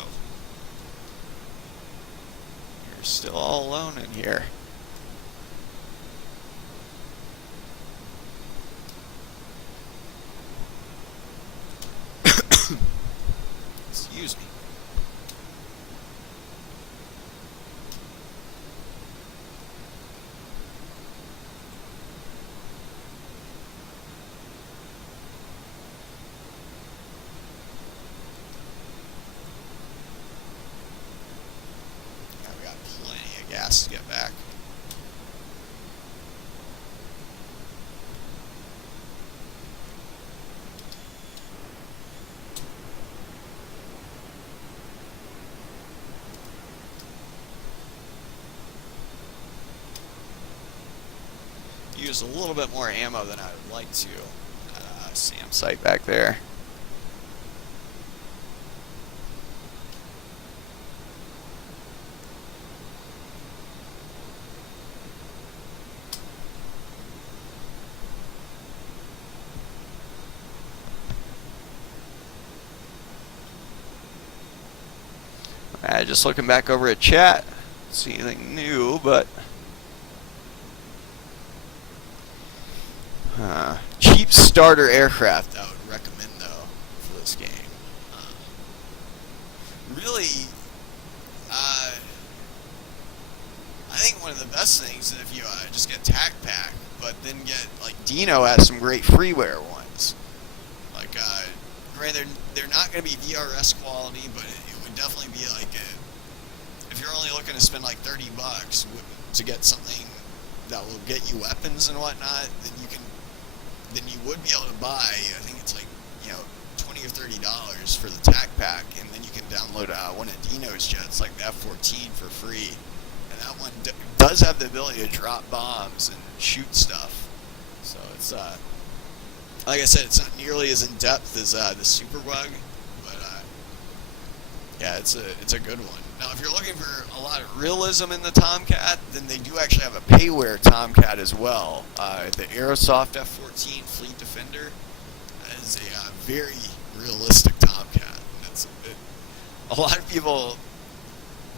You're still all alone in here. Excuse me. Gas to get back. Used a little bit more ammo than I would like to. SAM site back there. Just looking back over at chat, see anything new, but cheap starter aircraft I would recommend though for this game. Really, I think one of the best things is if you just get TAC Pack, but then get, like, Dino has some great freeware ones. Like, granted, they're not going to be VRS quality, but it would definitely be like if you're only looking to spend like $30 to get something that will get you weapons and whatnot, then you would be able to buy, I think it's like, $20 or $30 for the TAC Pack, and then you can download one of Dino's jets, like the F-14, for free. And that one does have the ability to drop bombs and shoot stuff. So it's, like I said, it's not nearly as in depth as the Superbug, but yeah, it's a good one. Now, if you're looking for a lot of realism in the Tomcat, then they do actually have a payware Tomcat as well. The Aerosoft F-14 Fleet Defender is a very realistic Tomcat. A lot of people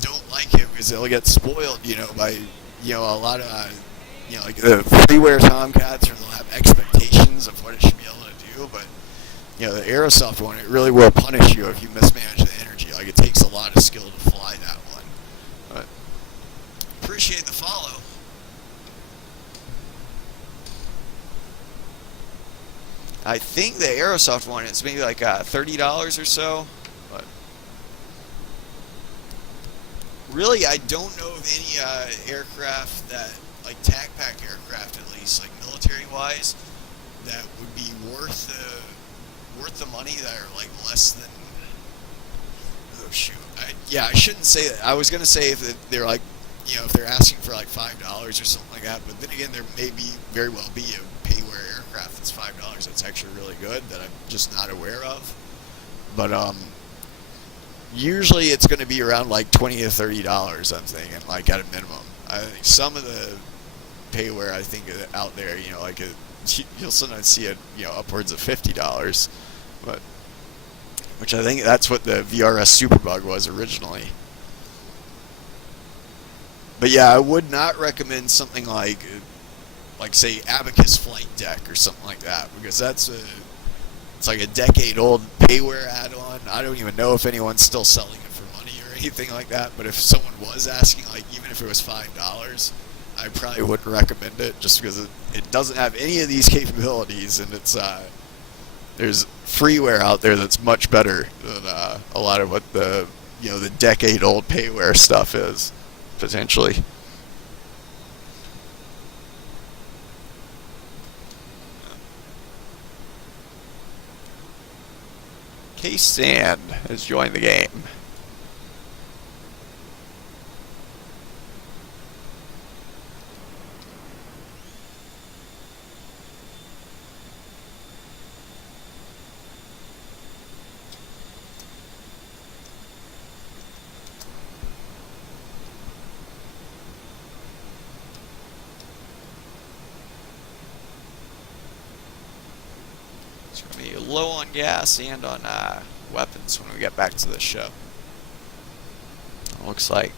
don't like it because they'll get spoiled, by a lot of like the freeware Tomcats, or they'll have expectations of what it should be able to do. But the Aerosoft one, it really will punish you if you mismanage the energy. Like, it takes a lot of skill to fly that one. But appreciate the follow. I think the Aerosoft one, it's maybe like $30 or so. But really, I don't know of any aircraft that, like TAC Pack aircraft at least, like military-wise, that would be worth the money, that are like less than. Oh shoot! I shouldn't say that. I was gonna say if they're like, if they're asking for like $5 or something like that. But then again, there may very well be a payware aircraft that's $5 that's actually really good that I'm just not aware of. But usually it's going to be around like $20 to $30. I'm thinking, like, at a minimum. I think some of the payware, I think, out there, like you'll sometimes see it, upwards of $50. But which I think that's what the VRS Superbug was originally. But yeah, I would not recommend something like say Abacus Flight Deck or something like that, because it's like a decade-old payware add-on. I don't even know if anyone's still selling it for money or anything like that. But if someone was asking, like, even if it was $5, I probably wouldn't recommend it, just because it doesn't have any of these capabilities, and there's freeware out there that's much better than a lot of what the decade-old payware stuff is, potentially. KGCN has joined the game. It's going to be low on gas and on weapons when we get back to the show. It looks like.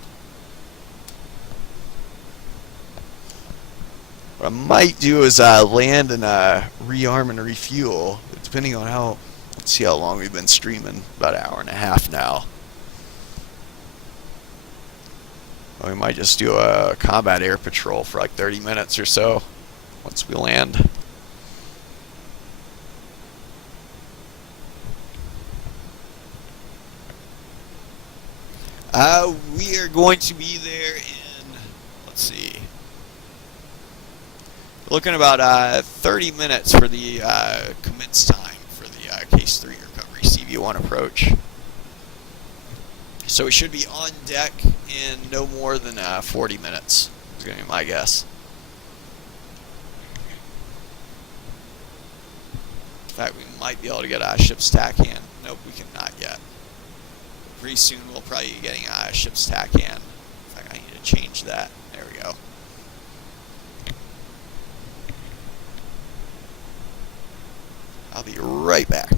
What I might do is land and rearm and refuel, depending on how. Let's see how long we've been streaming. About an hour and a half now. Or we might just do a combat air patrol for like 30 minutes or so once we land. We are going to be there in, let's see, looking about 30 minutes for the commence time for the Case 3 recovery CV1 approach. So we should be on deck in no more than 40 minutes, is going to be my guess. In fact, we might be able to get ship's tack in. Nope, we cannot yet. Pretty soon we'll probably be getting ship's tack in. In fact, I need to change that. There we go. I'll be right back.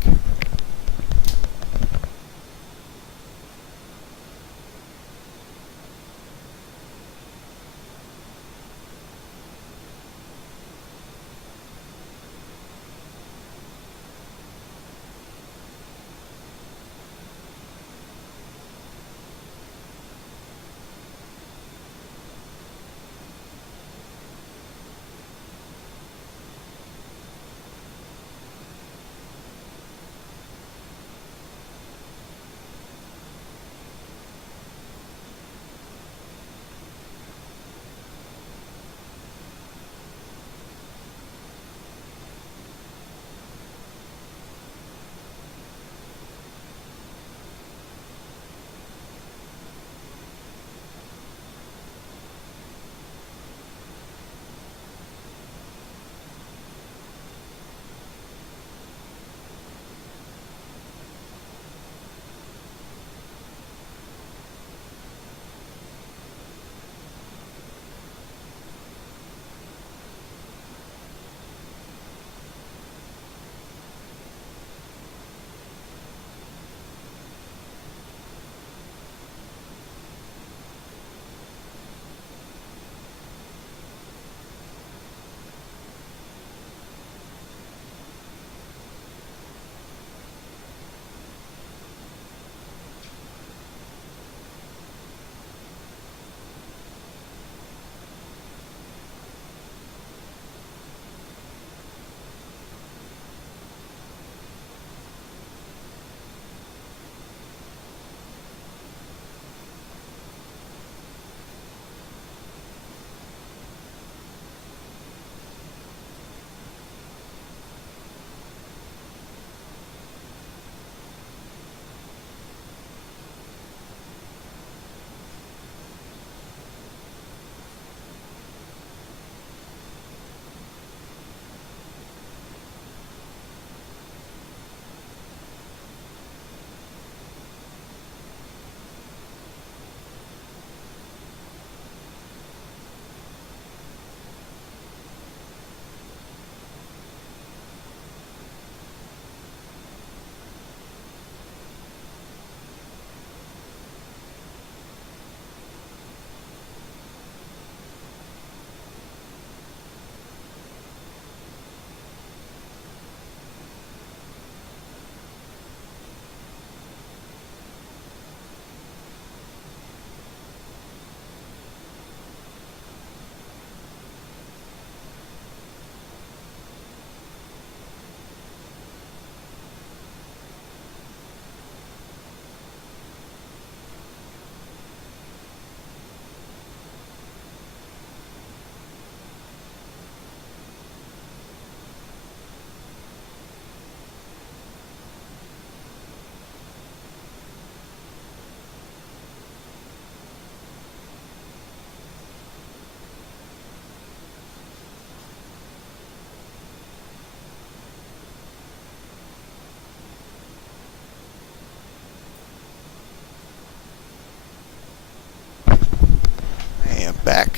Back.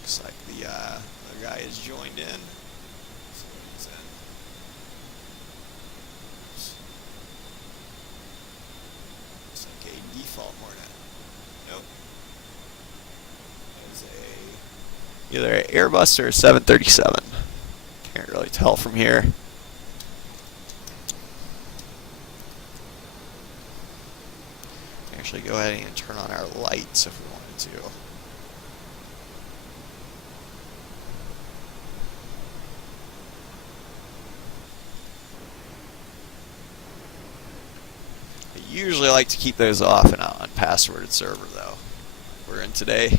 Looks like the other guy has joined in. So he's in. Looks like a default Hornet. Nope. It's either an Airbus or a 737. Can't really tell from here. Actually go ahead and turn on our lights if we wanted to. I usually like to keep those off in an unpassworded server though. We're in today.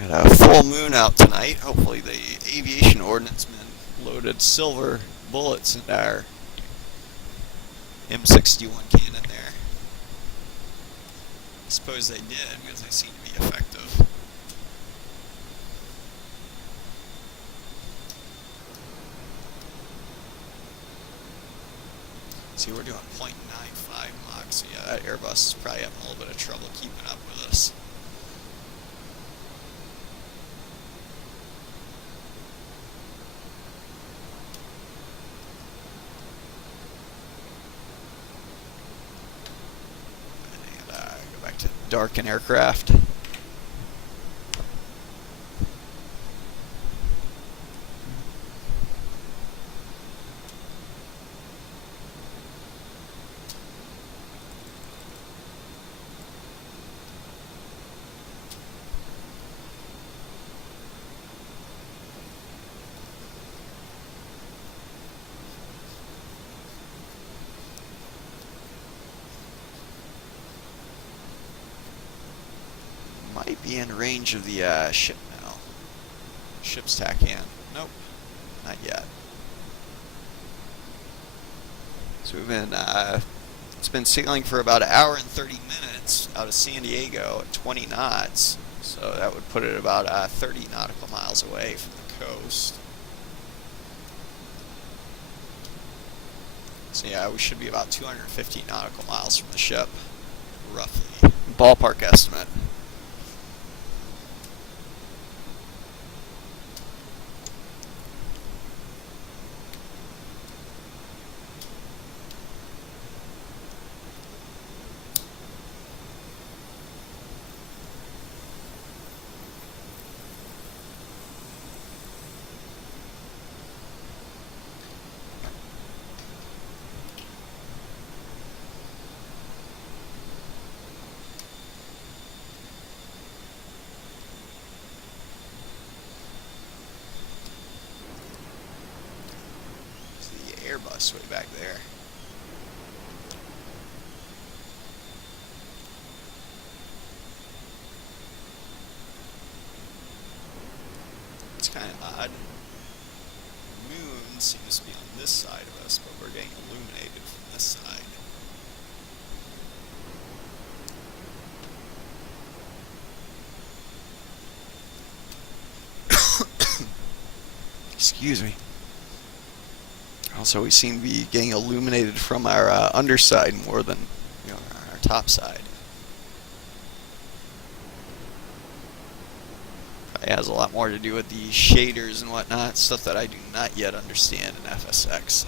We got a full moon out tonight. Hopefully the aviation ordnance men loaded silver bullets in our M61 cannon there. I suppose they did, because they seem to be effective. See, we're doing 0.95 Mach, so yeah, that Airbus is probably having a little bit of trouble keeping up with us. And go back to darken aircraft. Might be in range of the ship now. Ship's tack in. Nope, not yet. So we've been, it's been sailing for about an hour and 30 minutes out of San Diego at 20 knots. So that would put it about 30 nautical miles away from the coast. So yeah, we should be about 250 nautical miles from the ship, roughly. Ballpark estimate. Airbus way back there. It's kind of odd. The moon seems to be on this side of us, but we're getting illuminated from this side. Excuse me. Also, we seem to be getting illuminated from our underside more than our top side. Probably has a lot more to do with the shaders and whatnot, stuff that I do not yet understand in FSX.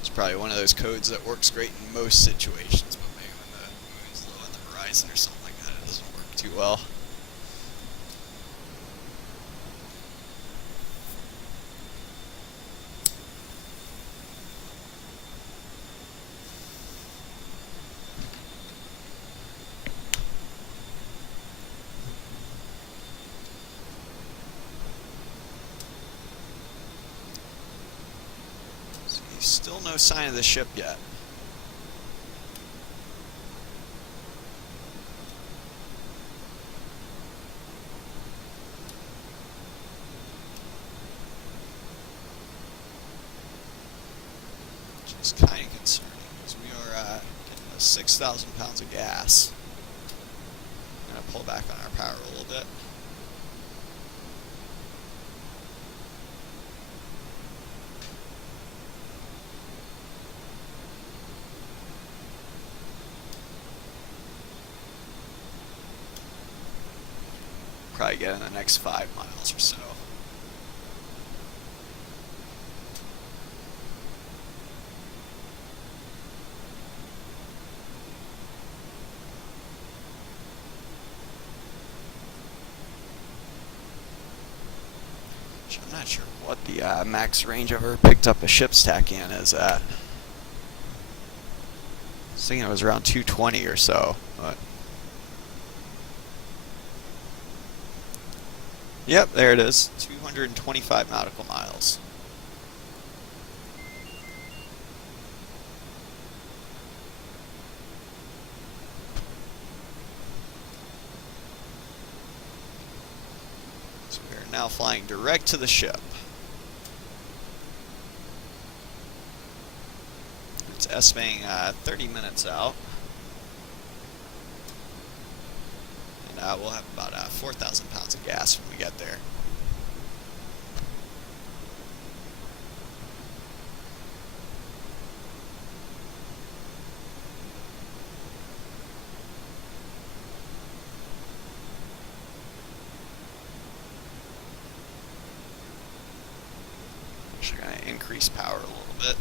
It's probably one of those codes that works great in most situations, but maybe when the moon's low on the horizon or something like that, it doesn't work too well. See, still no sign of the ship yet. Which is kind of concerning, because we are getting 6,000 pounds of gas. I'm going to pull back on our power a little bit. Probably get in the next 5 miles or so. I'm not sure what the max range I've ever picked up a ship's tack in is at. I was thinking it was around 220 or so, but yep, there it is, 225 nautical miles. So we are now flying direct to the ship. estimating 30 minutes out. And we'll have about 4,000 pounds of gas when we get there. Actually going to increase power a little bit.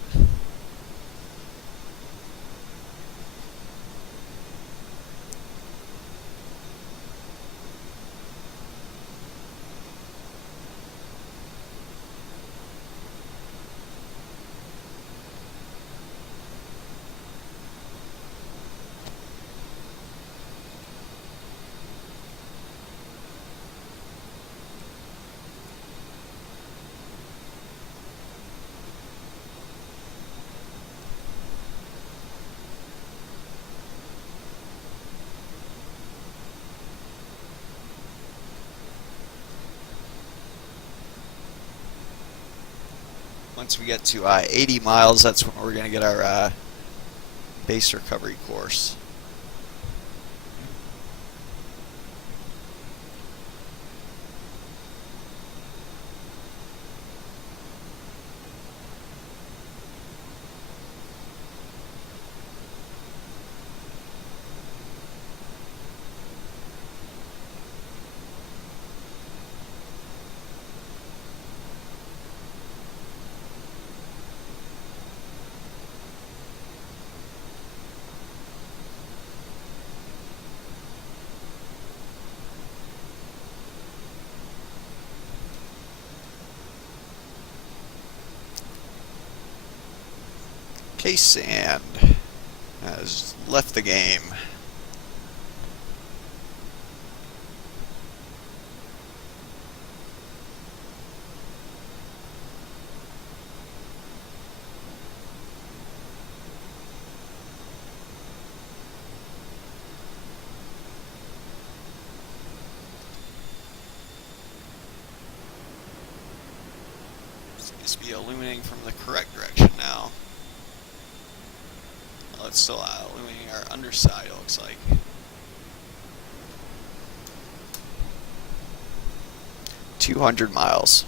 Once we get to 80 miles, that's when we're going to get our base recovery course. KGCN has left the game. Seems to be illuminating from the correct direction now. Well, it's still illuminating our underside, it looks like. $200 miles.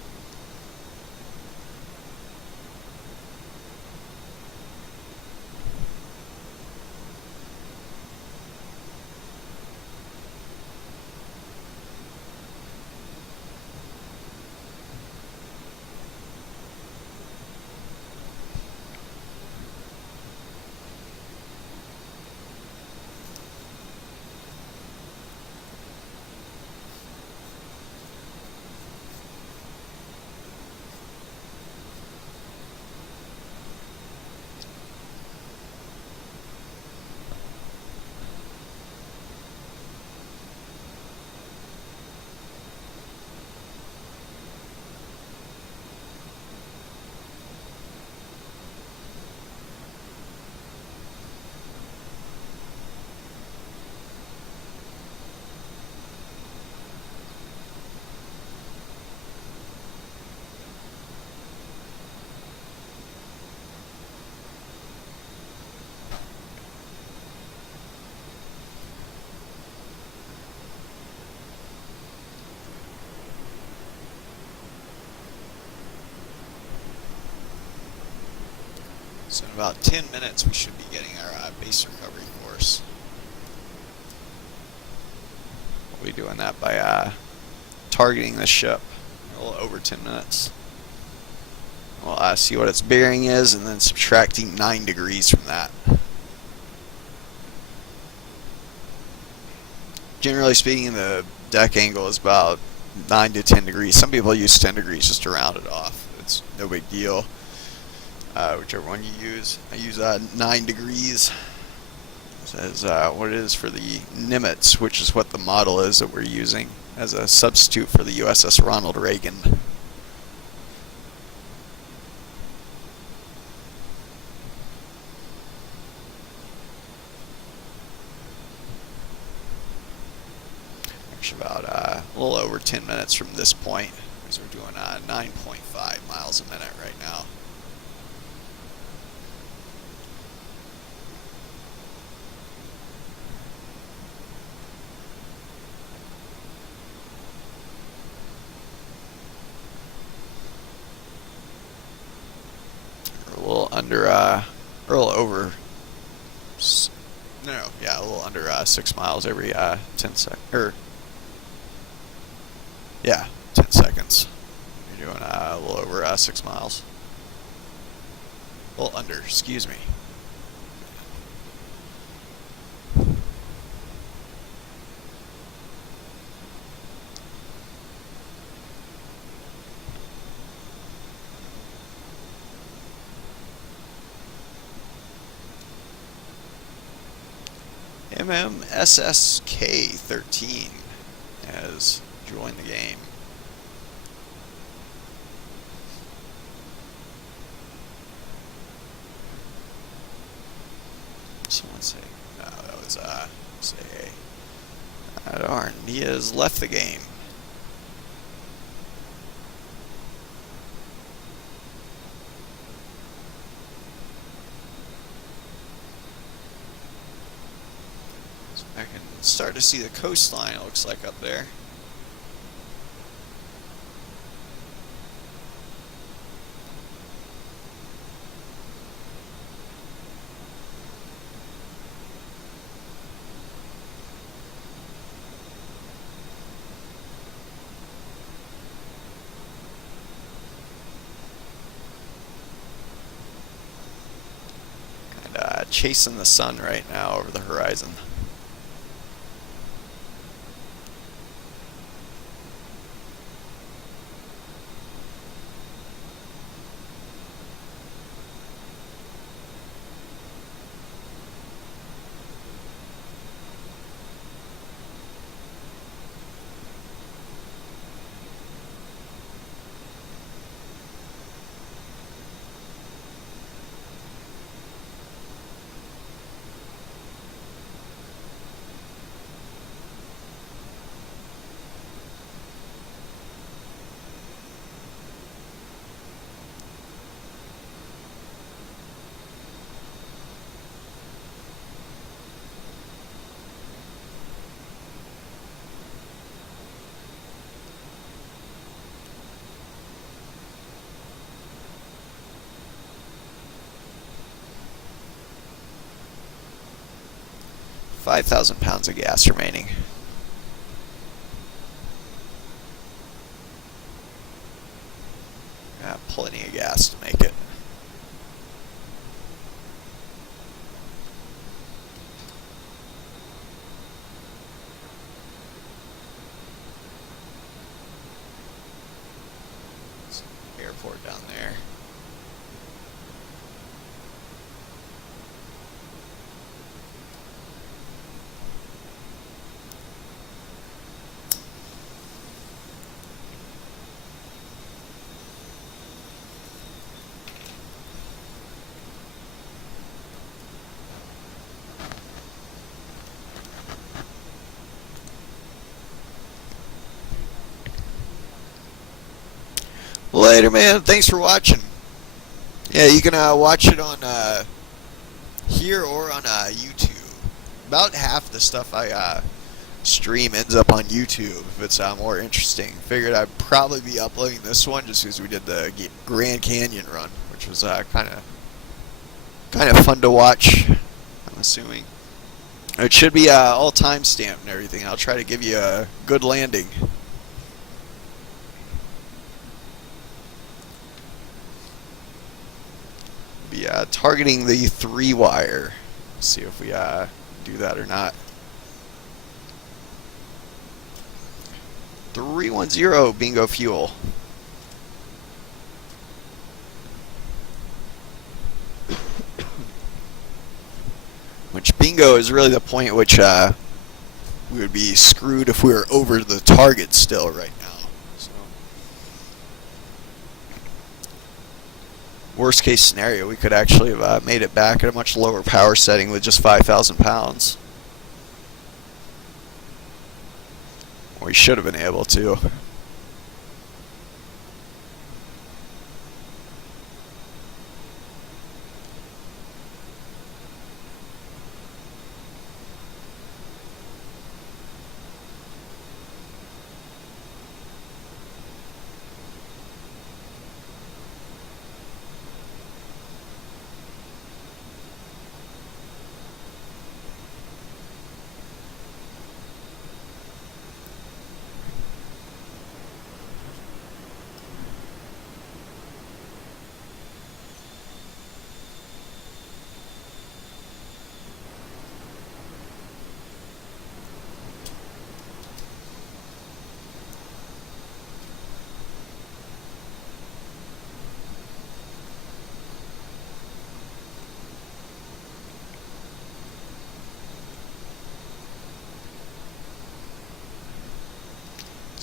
So in about 10 minutes we should be getting our base recovery course. We'll be doing that by targeting the ship a little over 10 minutes. We'll see what its bearing is and then subtracting 9 degrees from that. Generally speaking, the deck angle is about 9 to 10 degrees. Some people use 10 degrees just to round it off. It's no big deal. Whichever one you use. I use 9 degrees. Says what it is for the Nimitz, which is what the model is that we're using as a substitute for the USS Ronald Reagan. Actually, about a little over 10 minutes from this point, because we're doing 9.5 miles a minute right now. under, or a little over, no, yeah, a little under 6 miles every 10 seconds, or, yeah, 10 seconds. You're doing a little over 6 miles. A little under, excuse me. MMSSK13 has joined the game. Someone say, no, that was, say, darn, he has left the game. I can start to see the coastline, it looks like, up there. Kinda chasing the sun right now over the horizon. £5,000 of gas remaining. Got plenty of gas to make it. Airport down there. Later, man. Thanks for watching. Yeah, you can watch it on here or on YouTube. About half the stuff I stream ends up on YouTube if it's more interesting. Figured I'd probably be uploading this one just because we did the Grand Canyon run, which was kind of fun to watch. I'm assuming it should be all time stamped and everything. I'll try to give you a good landing. Be targeting the 3-wire. See if we do that or not. 310 bingo fuel. Which bingo is really the point at which we would be screwed if we were over the target still right now. So, worst case scenario, we could actually have made it back at a much lower power setting with just 5,000 pounds. We should have been able to.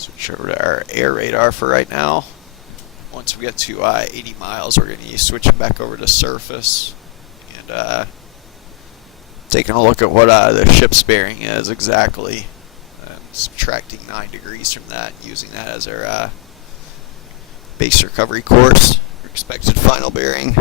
Switch over to our air radar for right now. Once we get to 80 miles, we're going to be switching back over to surface and taking a look at what the ship's bearing is exactly. Subtracting 9 degrees from that and using that as our base recovery course. Our expected final bearing.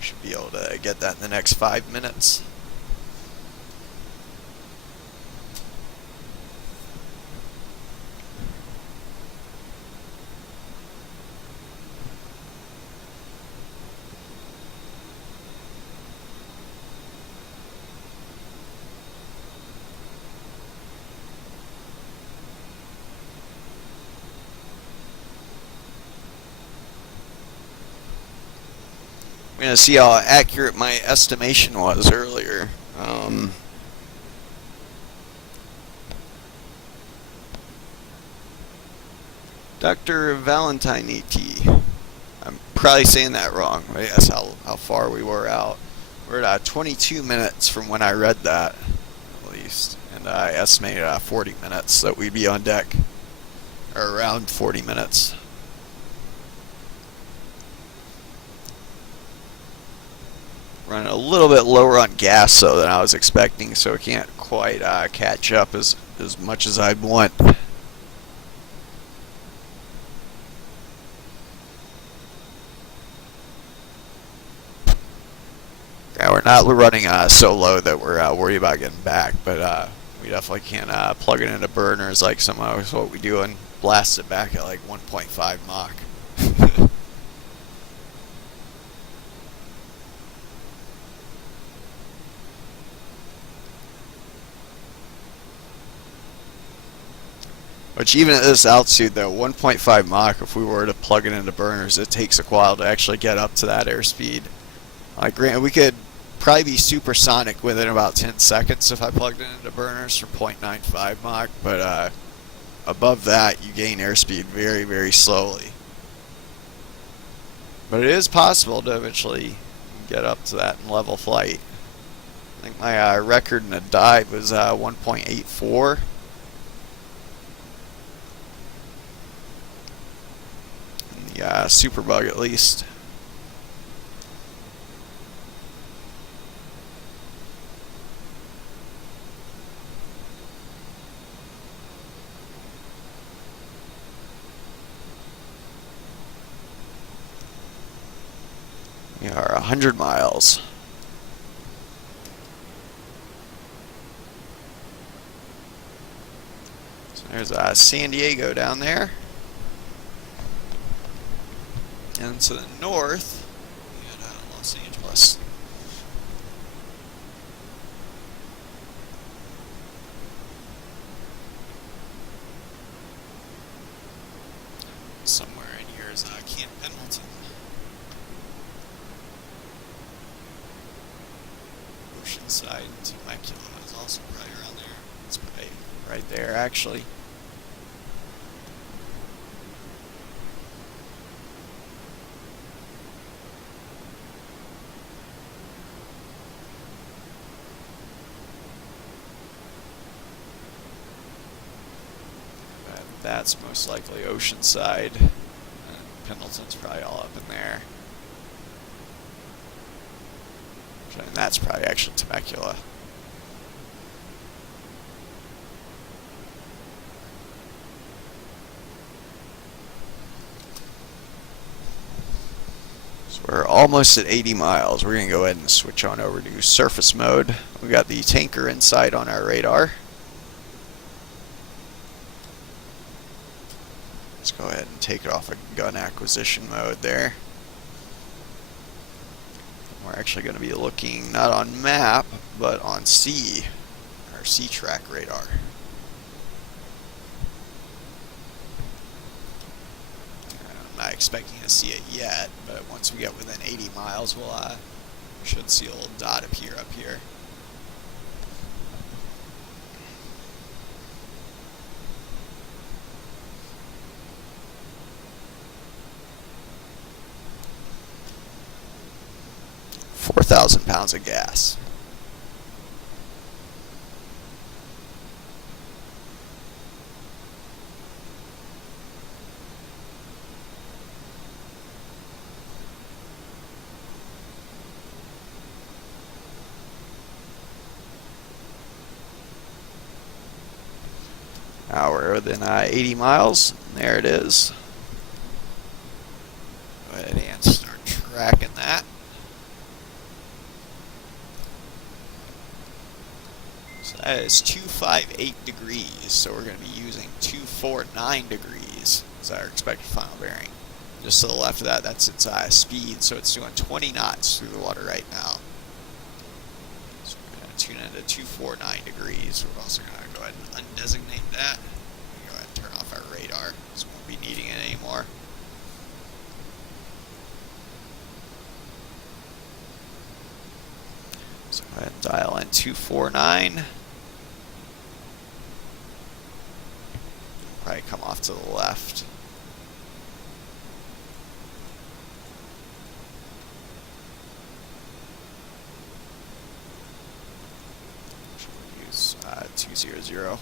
Should be able to get that in the next 5 minutes. I'm going to see how accurate my estimation was earlier. Dr. Valentine E.T. I'm probably saying that wrong, but that's how far we were out. We're at 22 minutes from when I read that, at least. And I estimated 40 minutes that we'd be on deck. Or around 40 minutes. Running a little bit lower on gas though than I was expecting, so I can't quite catch up as much as I'd want. Yeah, we're not running so low that we're worried about getting back, but we definitely can plug it into burners like some of what we do and blast it back at like 1.5 Mach. Which even at this altitude though, 1.5 Mach, if we were to plug it into burners, it takes a while to actually get up to that airspeed. Like, granted, we could probably be supersonic within about 10 seconds if I plugged it into burners for 0.95 Mach, but above that you gain airspeed very, very slowly. But it is possible to eventually get up to that in level flight. I think my record in a dive was 1.84. The Superbug at least. We are 100 miles. So there's San Diego down there. And to the north, we got Los Angeles. Somewhere in here is Camp Pendleton. Oceanside and Temecula is also right around there. It's right there, actually. That's most likely Oceanside. And Pendleton's probably all up in there. And that's probably actually Temecula. So we're almost at 80 miles. We're going to go ahead and switch on over to surface mode. We got the tanker in sight on our radar. Let's go ahead and take it off of gun acquisition mode there. We're actually going to be looking not on map, but on sea, our sea track radar. I'm not expecting to see it yet, but once we get within 80 miles, we should see a little dot appear up here. 1,000 pounds of gas. Now we're within 80 miles. There it is. Go ahead and start tracking that. So that is 258 degrees. So we're going to be using 249 degrees as our expected final bearing. Just to the left of that, that's its speed. So it's doing 20 knots through the water right now. So we're going to tune into 249 degrees. We're also going to go ahead and undesignate that. Go ahead and turn off our radar, so we won't be needing it anymore. So go ahead and dial in 249. Probably come off to the left. Use 200.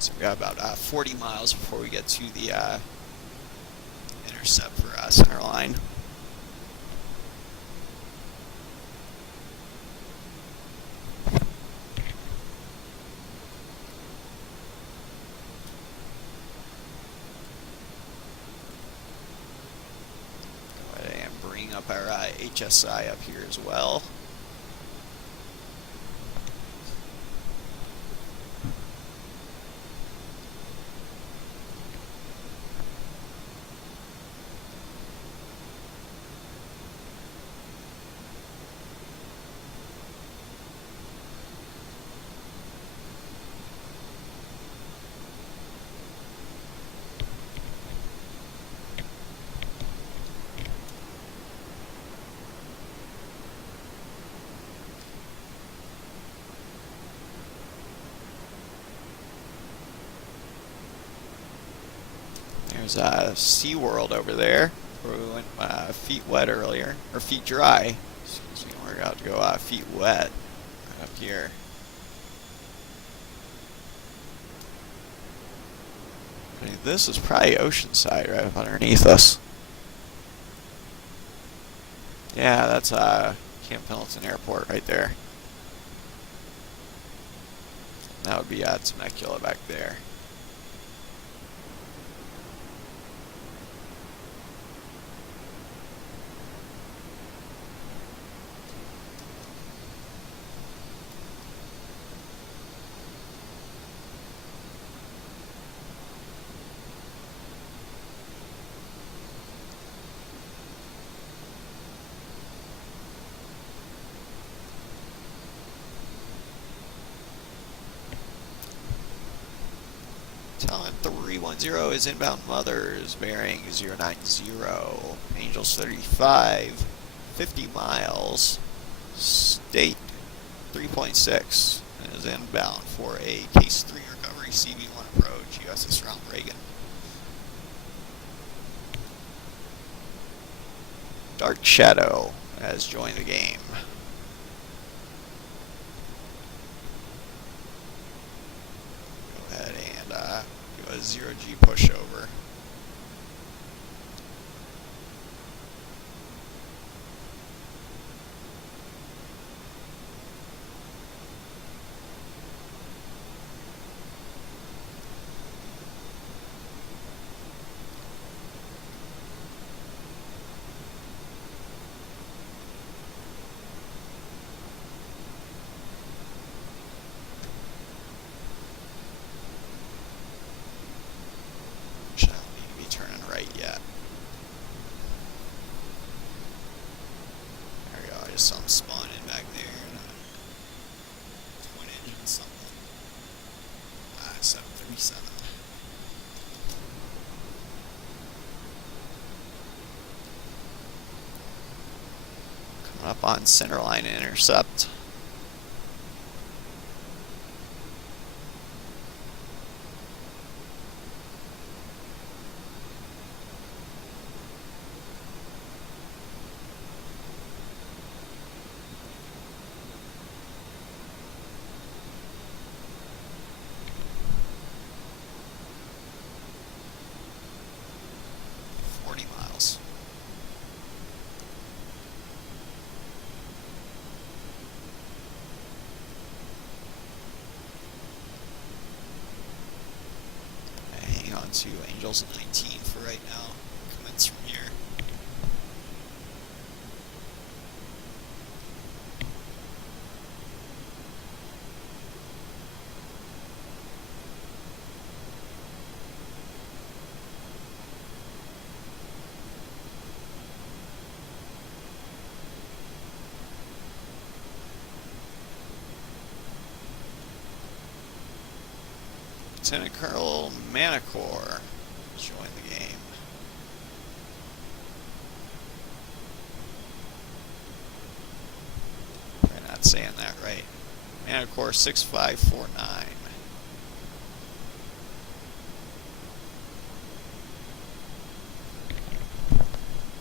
So we got about 40 miles before we get to the intercept for center line. Go ahead and bring up our HSI up here as well. There's SeaWorld over there, where we went feet wet earlier, or feet dry. Excuse me, we're about to go feet wet right up here. I mean, this is probably Oceanside right up underneath us. Yeah, that's Camp Pendleton Airport right there. That would be Temecula back there. Talent 310 is inbound Mothers, bearing 090. Angels 35, 50 miles. State 3.6 is inbound for a Case 3 recovery, CV1 approach, USS Ronald Reagan. Dark Shadow has joined the game. Go ahead and do a 0G pushover. just saw him spawning back there. Twin engine something. 737. Coming up on centerline intercept. Miles. Hang on to Angels at 19 for right now. Commence from here. Lieutenant Colonel Manicor join the game. Probably not saying that right. Manicor 6549.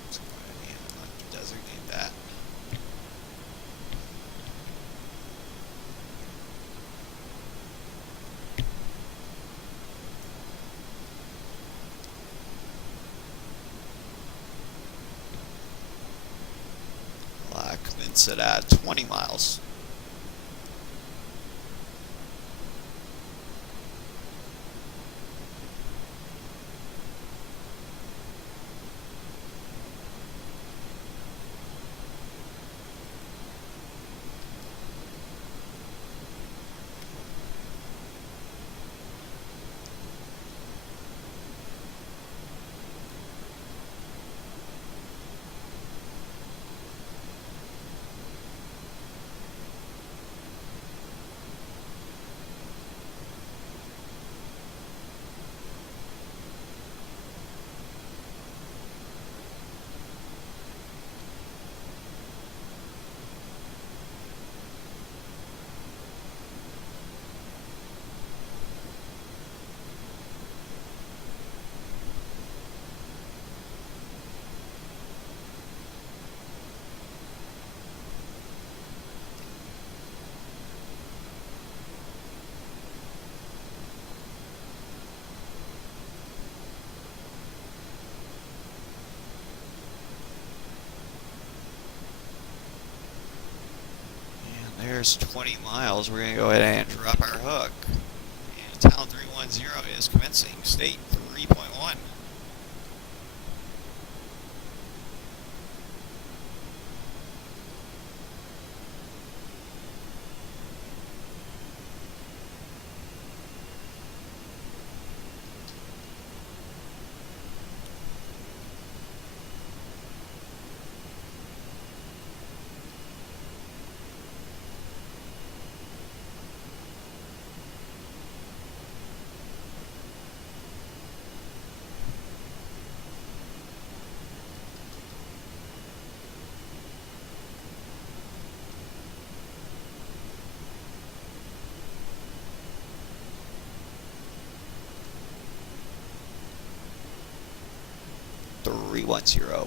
Let's go ahead and designate that. Commence it at 20 miles. There's 20 miles. We're going to go ahead and drop our hook. And Town 310 is commencing. State 3.1.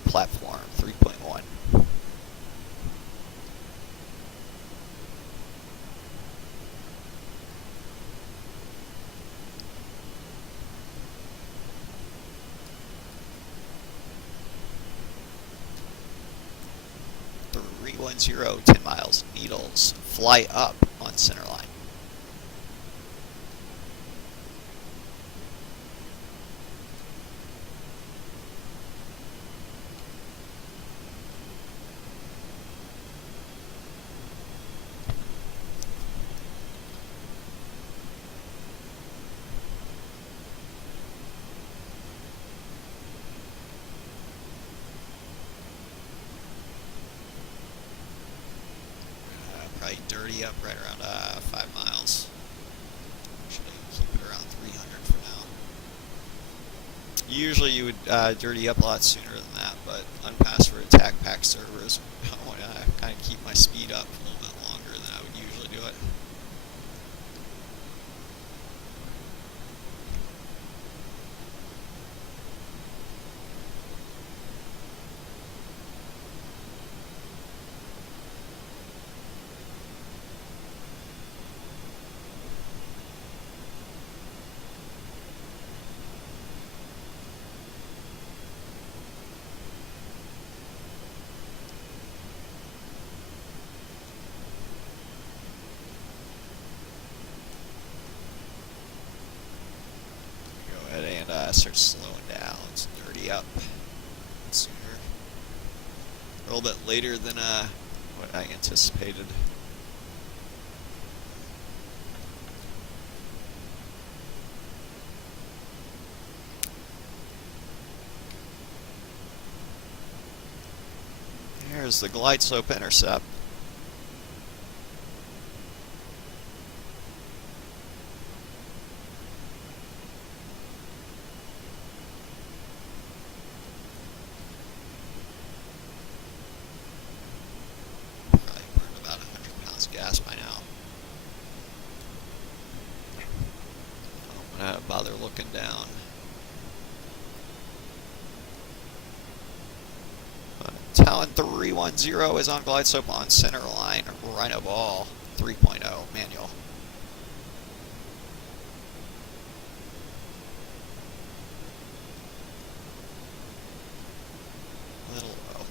Platform 3.1. .310, 10 miles, Needles, fly up on centerline. probably dirty up right around 5 miles. Should I keep it around 300 for now? Usually you would dirty up a lot sooner than that, but unpassed for attack pack servers, I want to kind of keep my speed up a little bit longer than I would usually do it. Start slowing down, it's dirty up sooner. A little bit later than what I anticipated. Here's the glide slope intercept. Gas by now. I don't want to bother looking down. Talon 310 is on glide slope on center line. Rhino ball 3.0 manual. Little low.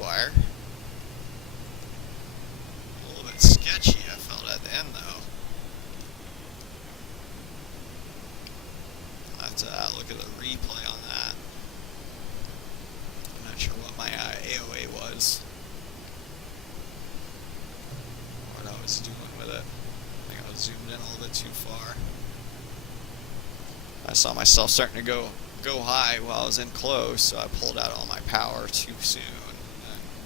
Wire. A little bit sketchy, I felt at the end though. I'll have to look at the replay on that. I'm not sure what my AOA was. What I was doing with it. I think I was zoomed in a little bit too far. I saw myself starting to go high while I was in close, so I pulled out all my power too soon.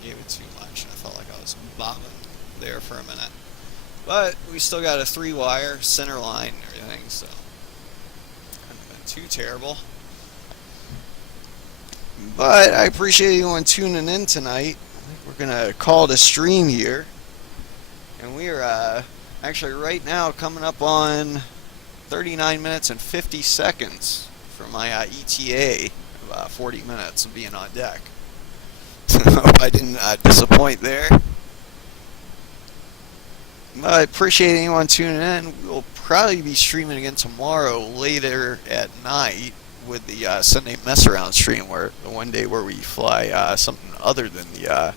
Gave it too much. I felt like I was bobbing there for a minute. But we still got a 3-wire center line and everything, so hasn't been too terrible. But I appreciate anyone tuning in tonight. I think we're going to call it a stream here. And we are actually right now coming up on 39 minutes and 50 seconds for my ETA of 40 minutes of being on deck. Hope I didn't disappoint there. I appreciate anyone tuning in. We'll probably be streaming again tomorrow later at night with the Sunday mess around stream, where the one day where we fly something other than the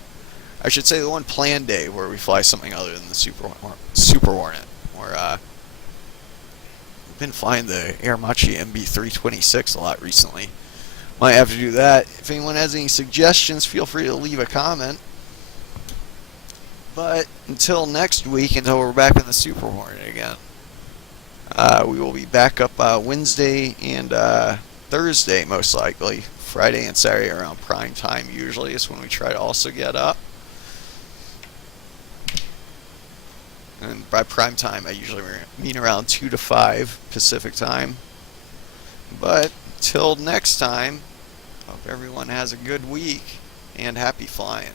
I should say the one planned day where we fly something other than the Superhornet. Where we've been flying the Airmachi MB326 a lot recently. Might have to do that. If anyone has any suggestions, feel free to leave a comment. But until next week, until we're back in the Superhornet again, we will be back up Wednesday and Thursday, most likely. Friday and Saturday around prime time usually is when we try to also get up. And by prime time, I usually mean around 2 to 5 Pacific time. But till next time, hope everyone has a good week and happy flying.